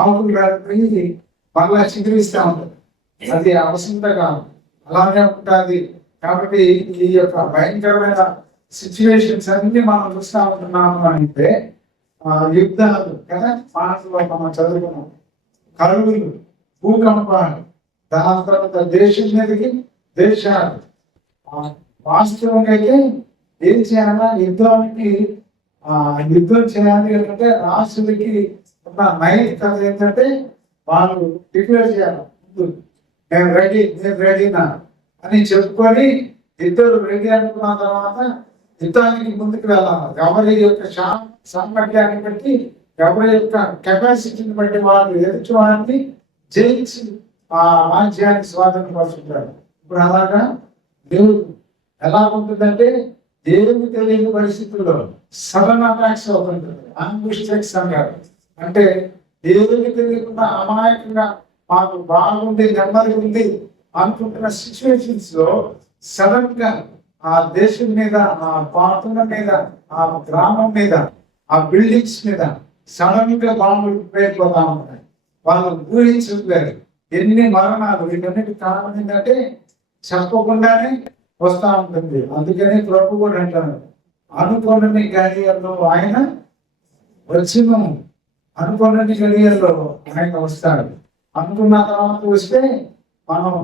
ఆవులు పోయి మళ్ళా చిగురిస్తూ ఉంటుంది. అది వసంత కాలం అలానే ఉంటుంది. కాబట్టి ఈ యొక్క భయంకరమైన సిచ్యువేషన్స్ అన్ని మనం చూస్తూ ఉంటున్నాము అంటే యుద్ధాలు కదా, మాటలో మనం చదువుకున్నాం, కరువులు, భూకంపాలు, దాని తర్వాత దేశం మీదకి దేశాలు. వాస్తవంగా అయితే ఏం చేయాలా, యుద్ధం చేయాలి అంటే రాష్ట్రులకి ఉన్న నైతికత ఏంటంటే వాళ్ళు డిక్లేర్ చేయాలి, నేను రెడీనా అని చెప్పుకొని ఇద్దరు రెడీ అనుకున్న తర్వాత యుద్ధానికి ముందుకు వెళ్ళాలి. ఎవరి యొక్క సామర్థ్యాన్ని బట్టి, ఎవరి యొక్క కెపాసిటీని బట్టి వాళ్ళు ఎదుటి వారిని జయించి ఆ రాజ్యాన్ని స్వాధీనపరుచుకుంటారు. ఇప్పుడు అలాగా దేవుడు ఎలా ఉంటుందంటే దేవుడు తెలియని పరిస్థితుల్లో సడన్ అటాక్స్ అవుతుంటుంది. అన్మిస్టేక్స్ అంటారు. అంటే దేవుడికి తెలియకుండా అమాయకంగా మాకు బాగుంది, నెమ్మది ఉంది అనుకుంటున్న సిచ్యువేషన్స్ లో సడన్ గా ఆ దేశం మీద, ఆ పట్టణం మీద, ఆ గ్రామం మీద, ఆ బిల్డింగ్స్ మీద సడన్ గా బాంబులు పేర్కొతా ఉంటాయి. వాళ్ళు ఊహించలేరు ఎన్ని మరణాలు. వీటన్నిటి కారణం ఏంటంటే చెప్పకుండానే వస్తా ఉంటుంది. అందుకని ప్రభు కూడా అంటారు, అనుకోని గడియల్లో ఆయన వచ్చిన, అనుకోని గడియల్లో ఆయన వస్తాడు. అనుకున్న తర్వాత వస్తే మనం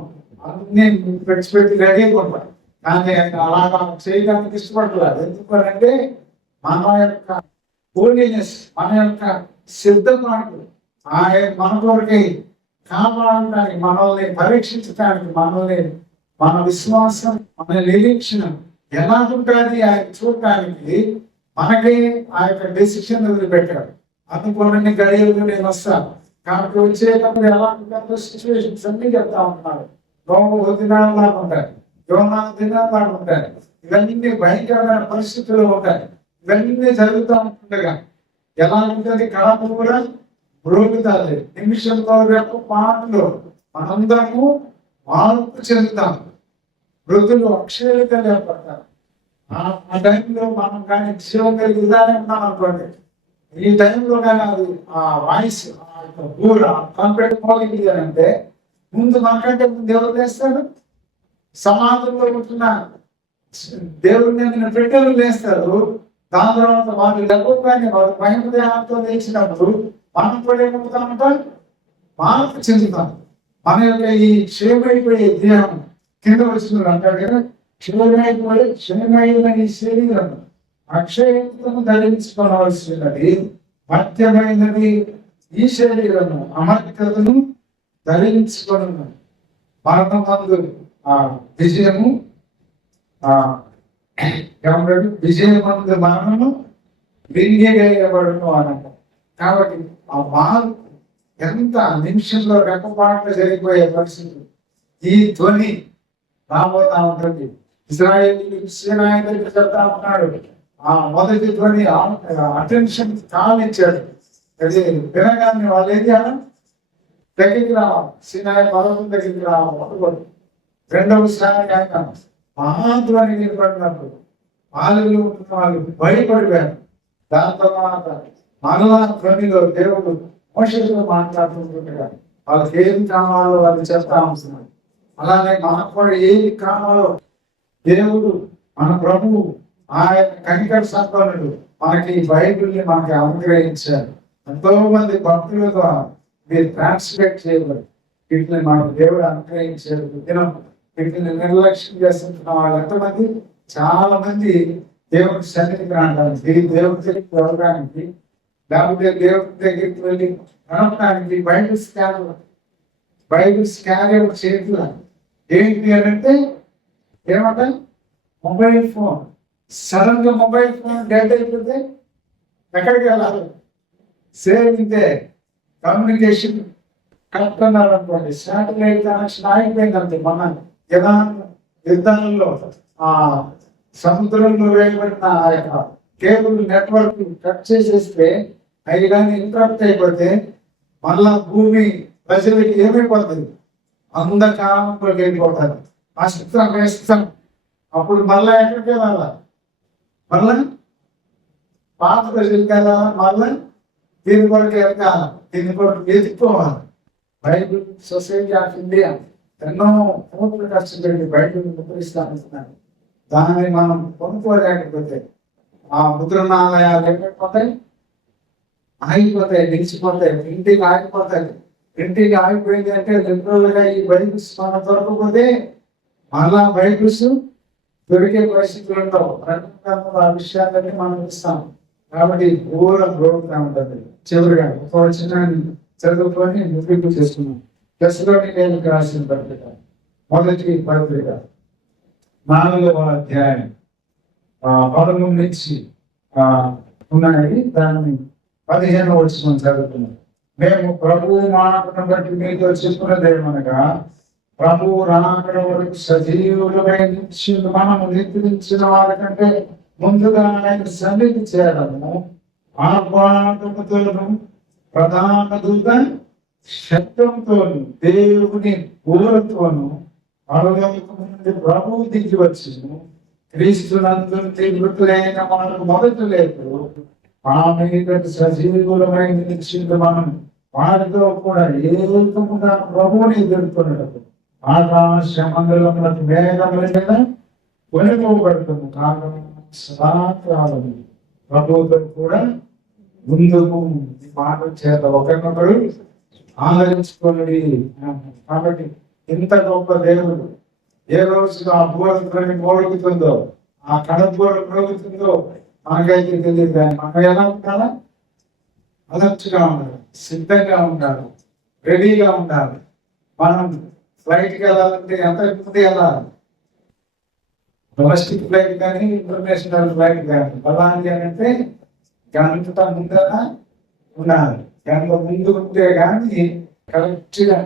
అన్ని పెట్టి రెడీ కొట్టాలి. కానీ అలాగా చేయడానికి ఇష్టపడలేదు. ఎందుకంటే మన యొక్క హోలీనెస్, మన యొక్క సిద్ధపాటు ఆయన మన కొరకి కాపాడడానికి, మనల్ని పరీక్షించడానికి, మన విశ్వాసం, మన నిరీక్షణ ఎలా ఉంటుంది ఆయన చూడటానికి మనకే ఆ యొక్క డెసిషన్ వదిలిపెట్టాడు. అనుకోని గడియలు నేను వస్తాను కాబట్టి వచ్చేటప్పుడు ఎలా ఉంటుందో సిచ్యువేషన్స్ అన్ని చెప్తా ఉంటున్నాడు. దినాలు లాగా ఉంటాయి, దినాలు లాగా ఉంటాయి. ఇవన్నీ భయంకరమైన పరిస్థితులు ఉంటాయి. ఇవన్నీ జరుగుతూ ఉంటుండగా ఎలా ఉంటుంది, కడప కూడా బ్రోగుతాది. నిమిషంలో రేపు పాటలో మనందరము మార్పు చెందుతాం. వృద్ధులు అక్షయులుగా లేపడతారు. ఆ టైంలో మనం కానీ జీవం కలిగి ఉదాహరణ ఉన్నాం అనుకోండి, ఈ టైంలో కానీ అది ఆ వాయిస్ ఊర కంపెనీ పోయింది అని అంటే ముందు మనకంటే ముందు ఎవరు లేస్తాడు, సమాజంలో ఉంటున్న దేవుడిని పెట్టెలు లేస్తారు. దాని తర్వాత వాళ్ళు లేకపోతే వాళ్ళు భయంతో లేచినప్పుడు మనం కూడా ఏమవుతామంట, మార్పు చెందుతాం. మన యొక్క ఈ క్షేమైపోయే దేహం కింద వచ్చినాడు అంటాడు కదా, క్షేమైన ఈ శరీరం అక్షయతను ధరించుకోవాల్సినది, మధ్యమైనది ఈ శరీరము అమర్కతను ధరించుకోను. మరణమందు విజయము, విజయమందు మరణము వింగేయబడును అనంట. కాబట్టి ఆ మార్పు ఎంత నిమిషంలో రెప్పపాట్లు జరిగిపోయే పరిస్థితి. ఈ ధ్వని రాబోతా ఉంటుంది. ఇజ్రాయేలీయులు సీనాయి దగ్గర చెప్తా ఉన్నాడు. ఆ మొదటి ధ్వని అటెన్షన్ కానిచ్చాడు. అది వినగానే వాళ్ళు ఏం చేయాలి? దగ్గరికి రావాలి, సీనాయి పర్వతం దగ్గరికి రావాలి. రెండవసారి ఆయన మహాధ్వని నిలబడినప్పుడు వాళ్ళు భయపడిపోయారు. దాని తర్వాత మరలా ధ్వనిలో దేవుడు మోషేతో మాట్లాడుతుంటుండగా వాళ్ళకి ఏం కావాలో వాళ్ళు చెప్తా ఉంటున్నారు. అలానే మనకు కూడా ఏది కావాలో దేవుడు మన ప్రభువు ఆయన కనికర సంపన్నుడు మనకి ఈ బైబిల్ని మనకి అనుగ్రహించారు. ఎంతో మంది భక్తుల ద్వారా మీరు ట్రాన్స్లేట్ చేయబడి వీటిని మనకు దేవుడు అనుగ్రహించారు. దినం వీటిని నిర్లక్ష్యం చేస్తున్న వాళ్ళు ఎంతమంది, చాలా మంది దేవుడి సన్నిధికి రావడానికి, దేవుడి దగ్గరికి వెళ్ళడానికి, లేకపోతే దేవుడి దగ్గరికి వెళ్ళి నడపడానికి బైబిల్ స్కాన్ చేతులు ఏంటి అంటే ఏమంట మొబైల్ ఫోన్. సడన్ గా మొబైల్ ఫోన్ డెడ్ అయిపోతే ఎక్కడికి వెళ్ళాలి? సేవింగ్తే కమ్యూనికేషన్ కరెక్ట్ అన్నారు అనుకోండి, శాటిలైట్ కనెక్షన్ ఆగిపోయిందంటే మన యుద్ధాలలో ఆ సముద్రంలో వేయబడిన ఆ యొక్క కేబుల్ నెట్వర్క్ కట్ చేసేస్తే అవి కానీ ఇంటరప్ట్ అయిపోతే మళ్ళా భూమి ప్రజలకి ఏమైపోతుంది? అంధకారంలోకి వెళ్ళిపోతారు. వేస్తాం. అప్పుడు మళ్ళా ఎక్కడికి వెళ్ళాలా? మళ్ళా పాత ప్రజలకి వెళ్ళాలా? మళ్ళా దీని కొరకు వెళ్తాను, దీని కొరకు వెతుక్కోవాలి. బైబిల్ సొసైటీ ఆఫ్ ఇండియా ఎన్నో కోట్లు ఖర్చు పెట్టి బైబిల్ ముద్రిస్తాను. దాన్ని మనం కొనుక్కోలేకపోతే ఆ ముద్రణాలయాలు ఏమైపోతాయి? ఆగిపోతాయి, నిలిచిపోతాయి, ఇంటికి ఆగిపోతాయి. ఇంటికి ఆగిపోయింది అంటే లిబరల్గా ఈ బైబిల్స్ మనం దొరకకపోతే మళ్ళా బైబిల్స్ దొరికే పరిస్థితులు ఉండవు. ఆ విషయాలన్నీ మనం ఇస్తాం. కాబట్టి ఘోర గ్రోత్గా ఉంటుంది. చివరిగా ఒక వచనాన్ని చదువుకొని ముగింపు చేసుకున్నాం. తెస్సలోనికైలకు రాసిన పత్రిక, మొదటి పత్రిక 4వ అధ్యాయం 13 నుంచి ఉన్నాయి. దాన్ని 15వ వచనం చదువుతున్నాం. మేము ప్రభువు మాటను బట్టి మీతో చెప్పుకున్నదేమనగా, ప్రభువు రాకడ వరకు సజీవులమై మనము నిద్రించిన వారికంటే ముందుగా ఆయన సన్నిధి చేయడము ఆహ్వానముతోను ప్రధాన దూత శబ్దంతోను దేవుని బూరతోను పరలోకము నుండి ప్రభువు దిగి వచ్చును. క్రీస్తునందు మృతులైన మనకు మొదటి లేదు ఆ మీద సజీవులమై నిలిచింది మనం వారితో కూడా ఏకముగా ప్రభువుని ఎదుర్కొన్నట్టు ఆకాశ మండలములకు మేఘముల మీద కొనుకోబడుతుంది. కారణం సదాకాలం ప్రభువుతో కూడా ముందుకు మాట చేత ఒకరినొకరు ఆదరించుకోండి. కాబట్టి ఇంత గొప్ప దేవుడు ఏ రోజు ఆ భూమి మోగుతుందో, ఆ కడబోర మోగుతుందో మనకైతే తెలియదు. కానీ మనం ఎలా ఉండాలా? అలర్ట్గా ఉండాలి, సిద్ధంగా ఉండాలి, రెడీగా ఉండాలి. మనం ఫ్లైట్కి వెళ్ళాలంటే ఎంత ముందు వెళ్ళాలి? డొమెస్టిక్ ఫ్లైట్ కానీ ఇంటర్నేషనల్ ఫ్లైట్ కానీ వెళ్ళాలి అంటే గంట ముందర ఉండాలి. గంట ముందు ఉంటే కానీ కరెక్ట్గా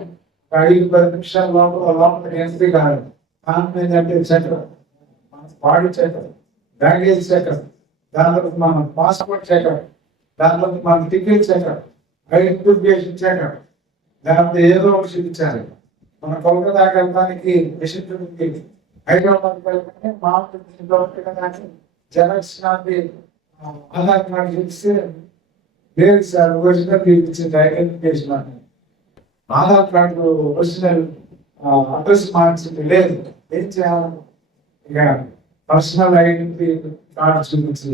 5-10 నిమిషాల లోపల ఎంట్రీ కాదు. ఏంటంటే checker, body checker, baggage checker, దాంట్లో మన పాస్పోర్ట్ చెకర్, దాంట్లో మన టికెట్ చెకర్, ఐడెంటిఫికేషన్ చెకర్, దాంట్లో ఏదో ఒకటి చూపించాలి. మన కోల్కతాకి వెళ్ళడానికి విషయం, హైదరాబాద్కి వెళ్ళడానికి మామూలు జెరాక్స్ నాది ఆధార్ కార్డు చూపిస్తే లేదు సార్, ఒరిజినల్ చూపించింది ఐడెంటిఫికేషన్ అని. ఆధార్ కార్డు ఒరిజినల్ అడ్రస్ మార్చింది లేదు. ఏం చేయాలి? ఇక పర్సనల్ ఐడెంటిటీ కార్డు చూపించి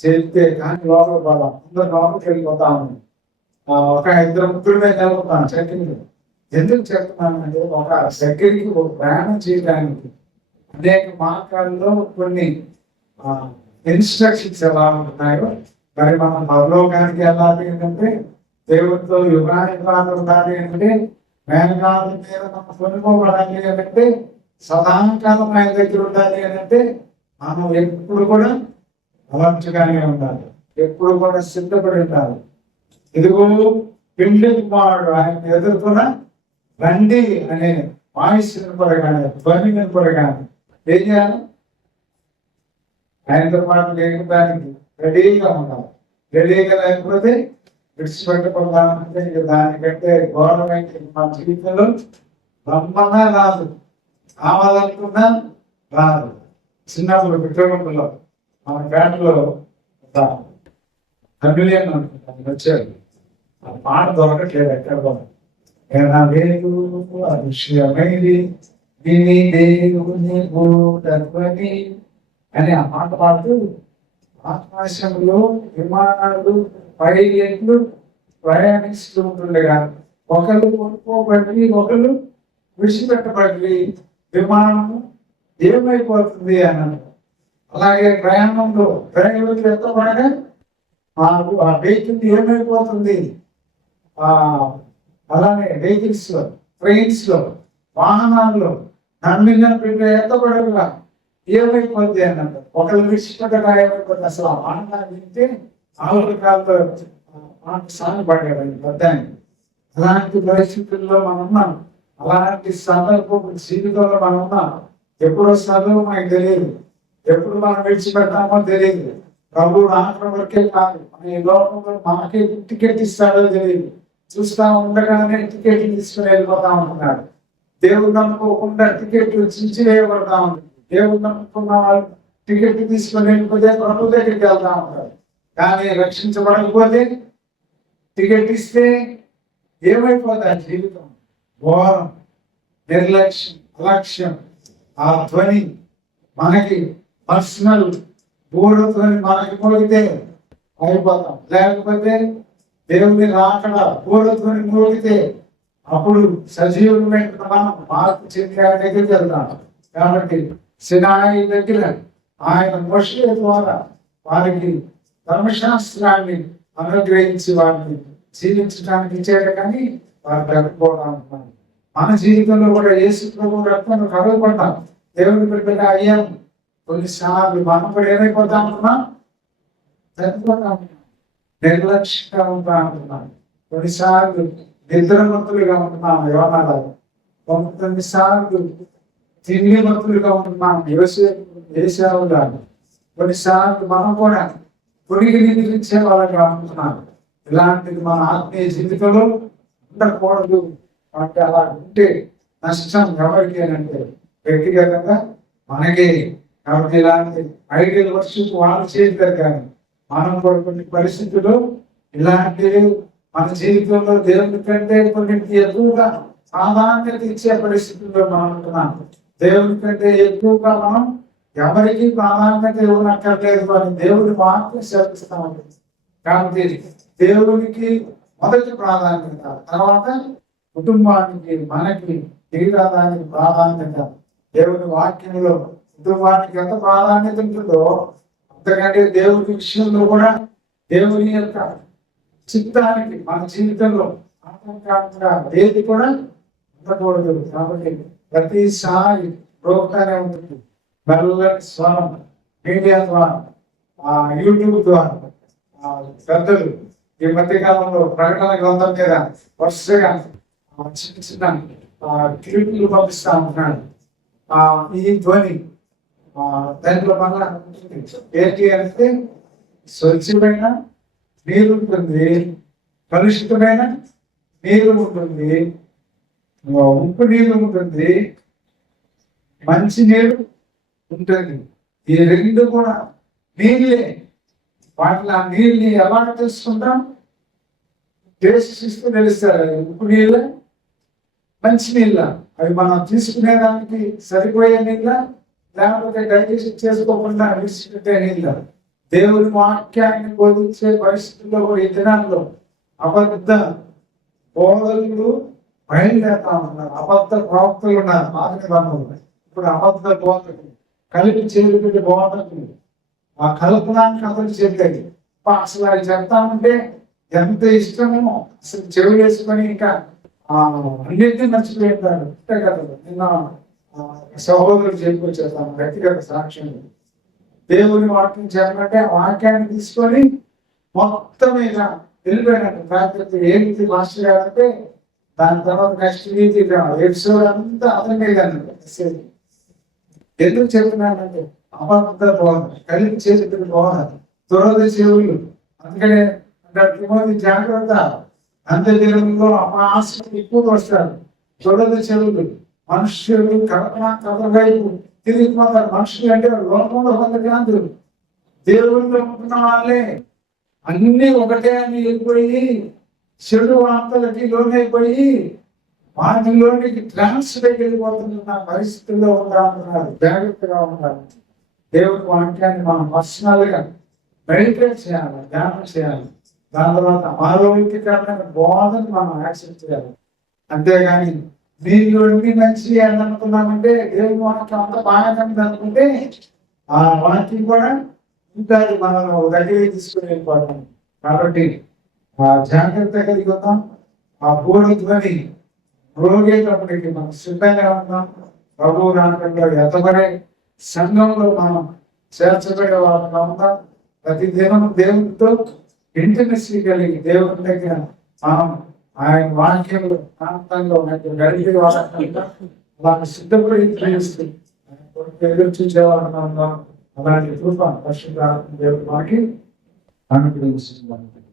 చేస్తే కానీ లోపల పోదాం. అందరు లోపలికి వెళ్ళిపోతా ఉంది. ఒక 2-3 మీద వెళ్ళిపోతాను చెక్కింగ్. ఎందుకు చెప్తున్నానంటే ఒక దగ్గరికి ఒక ప్రయాణం చేయడానికి అనేక మార్గాల్లో కొన్ని ఇన్స్ట్రక్షన్స్ ఎలా ఉంటున్నాయో, మరి మనం పరలోకానికి వెళ్ళాలి అంటే, దేవుడితో యుగానికి ఉండాలి అంటే, మేనకాల మీద మనం కొనుక్కోబడాలి అంటే, సదాకాలం ఆయన దగ్గర ఉండాలి అంటే మనం ఎప్పుడు కూడా అలర్ట్గానే ఉండాలి, ఎప్పుడు కూడా సిద్ధపడి ఉండాలి. ఇదిగో పెళ్లి కుమారుడు ఆయన ఎదుర్కొన్న రండి అనే వాయిస్ వినపడగానే, ధ్వని వినపడగానే ఏం చేయాలి? ఆయనతో పాటు లేకపోవడానికి రెడీగా ఉండాలి. రెడీగా లేకపోతే విడిచిపెట్టకూడదంటే ఇక దానికంటే ఘోరమైన మా జీవితంలో రమ్మన్నా రాదు, కావాలనుకున్నా రాదు. చిన్నప్పుడు విక్రమంలో మన పేటలో ఒక కమిలియన్ వచ్చాడు. ఆ పాట దొరకట్లేదు ఎక్కడ కూడా. లేదు అదృశ్యమైది విని దేవుని గూఢధ్వని అని ఆ పాట పాడుతూ ఆకాశంలో విమానాలు పైలట్లు ప్రయాణిస్తూ ఉంటుండగా ఒకరు కొనుక్కోబడి ఒకరు విడిచిపెట్టబడి విమానం ఏమైపోతుంది అన్నాడు. అలాగే ప్రయాణంలో డ్రైవర్లు ఎత్తబడగా ఆ వెహికల్ ఏమైపోతుంది, అలానే వెహికల్స్ లో, ట్రైన్స్ లో, వాహనాల్లో నమ్మిన బిడ్డ ఎత్తబడగా ఏమైపోద్ది అన్నట్టు. ఒకళ్ళు విడిచిపెట్టగా ఏమైపోతుంది. అసలు ఆ వాహనాలు వింటే ఆవుల కాలంలో సాగపడ్డాడు పెద్దాన్ని. అలాంటి పరిస్థితుల్లో మనం ఉన్నాం. అలాంటి సందర్భం జీవితంలో మనం ఉన్నాం. ఎప్పుడు వస్తారో మనకు తెలియదు, ఎప్పుడు మనం విడిచిపెడతామో తెలియదు. ప్రభు రావడం వరకే కాదు, మన ఈ లోకంలో మనకి టికెట్ ఇస్తాడో తెలియదు. చూస్తా ఉండగానే టికెట్ తీసుకుని వెళ్ళిపోతా ఉంటున్నాడు. దేవుడు నమ్ముకోకుండా టికెట్ చించి వేయబడతా ఉంటుంది. దేవుడు నమ్ముకున్న వాళ్ళు టికెట్ తీసుకుని వెళ్ళిపోతే ప్రభు దగ్గరికి వెళ్తా ఉంటారు. కానీ రక్షించబడకపోతే టికెట్ ఇస్తే ఏమైపోతాయి జీవితం? ఘోరం, నిర్లక్ష్యం, అలక్ష్యం. ఆ ధ్వని మనకి పర్సనల్ ధ్వని మనకి మోగితే అయిపోతాం. లేకపోతే దేవుని రాకడ ధ్వని మోగితే అప్పుడు సజీవమైన మనం మార్పు చెంది ఆయన దగ్గరికి వెళ్తాం. కాబట్టి సినాయి దగ్గర ఆయన మోషే ద్వారా వారికి ధర్మశాస్త్రాన్ని అనుగ్రహించి వారిని జీవించడానికి ఇచ్చాడు. కానీ వారు బ్రతకపోవడం మన జీవితంలో కూడా యేసు ప్రభు రక్తం కలగబడ్డాం. దేవుని బిడ్డగా అయ్యాం. కొన్నిసార్లు మనం కూడా ఏమైపోతా ఉంటున్నాం? చనిపోతా ఉంటున్నాం, నిర్లక్ష్యంగా ఉంటా ఉంటున్నాం. కొన్నిసార్లు నిద్రమత్తులుగా ఉంటున్నాం యోనాలు. కొన్నిసార్లు తిండి మత్తులుగా ఉంటున్నాం యేసావుగా. కొన్నిసార్లు మనం కూడా పొడిగి నిద్రించే వాళ్ళగా ఉంటున్నాం. ఇలాంటిది మన ఆత్మీయ జీవితంలో ఉండకూడదు. అంటే అలా ఉంటే నష్టం ఎవరికి అంటే వ్యక్తిగతంగా మనకే. కాబట్టి ఇలాంటి ఐడియల్ వర్షిప్ వాళ్ళు చేయగలరు. కానీ మనం కూడా కొన్ని పరిస్థితుల్లో ఇలాంటివి మన జీవితంలో దేవుని కంటే కొన్నింటి ఎక్కువగా ప్రాధాన్యత ఇచ్చే పరిస్థితుల్లో మనం ఉంటున్నాం. దేవుని కంటే ఎక్కువగా మనం ఎవరికి ప్రాధాన్యత ఇవ్వనక్కర్లేదు అని దేవుడి మాత్రం సెలవిస్తా ఉంటుంది. కాబట్టి దేవునికి మొదటి ప్రాధాన్యత, తర్వాత కుటుంబానికి, మనకి శరీరానికి ప్రాధాన్యత. దేవుని వాక్యంలో కుటుంబానికి ఎంత ప్రాధాన్యత ఉంటుందో అంతకంటే దేవుని విషయంలో కూడా దేవుని యొక్క చిత్తానికి మన జీవితంలో ఆటంకంగా ఏది కూడా ఉండకూడదు. కాబట్టి ప్రతిసారి ప్రోగ్రామే ఉంటుంది. మెల్లని స్వరం మీడియా ద్వారా, యూట్యూబ్ ద్వారా పెద్దలు ఈ మధ్యకాలంలో ప్రకటన గ్రంథం మీద వరుసగా చిన్న చిన్న క్లిప్లు పంపిస్తా ఉంటున్నాడు. ఈ ధ్వని దాంట్లో మన ఏంటి అంటే స్వచ్ఛమైన నీరు ఉంటుంది, కలుషితమైన నీరు ఉంటుంది, ఉప్పు నీరు ఉంటుంది, మంచి నీరు ఉంటుంది. ఈ రెండు కూడా నీళ్ళే. వాటిని ఆ నీళ్ళని ఎలా తెలుసుకుంటాం? టేస్ట్ ఇస్తూ తెలుస్తారు. ఉప్పు నీళ్ళ, మంచి నీళ్ళ, అవి మనం తీసుకునేదానికి సరిపోయే నీళ్ళ, లేకపోతే డైజెషన్ చేసుకోకుండా విడిచిపెట్టే నీళ్ళ. దేవుని వాక్యాన్ని బోధించే పరిస్థితుల్లో కూడా ఈ దినాల్లో అబద్ధ బోధకులు బయలుదేరుతా ఉన్నారు. అబద్ధ ప్రవక్తలు ఉన్నారు. ఆదిన బంధువులు ఇప్పుడు అబద్ధ బోధకులు, కలిపి చేరుకునే బోధకులు, ఆ కల్పనాన్ని కథలు చెప్పేది. అసలు అది చెప్తామంటే ఎంత ఇష్టమో అసలు చెవి వేసుకొని ఇంకా అన్నింటినీ మర్చిపోయింటారు. అంతే కదా. నిన్న సహోదరులు చెప్పుకొచ్చేస్తాను వ్యక్తిగత సాక్ష్యం. దేవుని వాక్యం చెప్పమంటే వాక్యాన్ని తీసుకొని మొత్తం మీద వెళ్ళిపోయాను ప్రార్థన ఏంటి మాస్టర్ గారు అంటే దాని తర్వాత నెక్స్ట్ వీక్ ఎపిసోడ్ అంతా అతనే కానీ ఎందుకు చెప్తున్నానంటే అపార్థ బాగుంది కలిపి చేసేది బాగున్నది త్వరద చెవులు అందుకనే జాగ్రత్త అంత్య దినంలో ఆశలు ఎక్కువ వస్తారు త్వరద చెవులు మనుష్యులు కథ వైపు తిరిగిపోతారు మనుషులు అంటే లోకంలో పొందకాంతులు దేవుళ్ళు ఉంటున్న వాళ్ళే అన్ని ఒకటే అని వెళ్ళిపోయి చెడు వార్తలకి లోనైపోయి వాటిలోనికి ట్రాన్స్ఫర్ వెళ్ళిపోతున్న పరిస్థితుల్లో ఉండాలన్నారు జాగ్రత్తగా ఉండాలి దేవుడి వాక్యాన్ని మనం పర్సనల్ గా మెడిటేట్ చేయాలి ధ్యానం చేయాలి దాని తర్వాత ఆరోగ్యకరమైన బోధను మనం యాక్సెప్ట్ చేయాలి అంతేగాని మీరు ఎన్ని మంచి అని అనుకున్నామంటే దేవుడి వాక్యం అంతా బాగా అనుకుంటే ఆ వాక్యం కూడా ఇంకా మనం దగ్గరికి తీసుకుని వెళ్ళిపోతాం కాబట్టి ఆ జాగ్రత్త కలిగి ఉందాం ఆ పూర్వధ్వని రోగేటప్పటికి మనం సిద్ధంగా ఉన్నాం ప్రభు రాకుండా ఎతబడే సంఘంలో మనం చేర్చబడే వాళ్ళగా ఉందాం ప్రతి దినం దేవునితో ఇంటిమెసీ కలిగి దేవుని దగ్గర మనం ఆయన వాక్యంలో ప్రాంతంలో గడిపే వాళ్ళ వాళ్ళని సిద్ధపడి చేస్తూ ఎదురు చూసేవాళ్ళగా ఉందాం అలాంటి కృప పరిశుద్ధ దేవుడు మనకి అనుగ్రహిస్తుంది.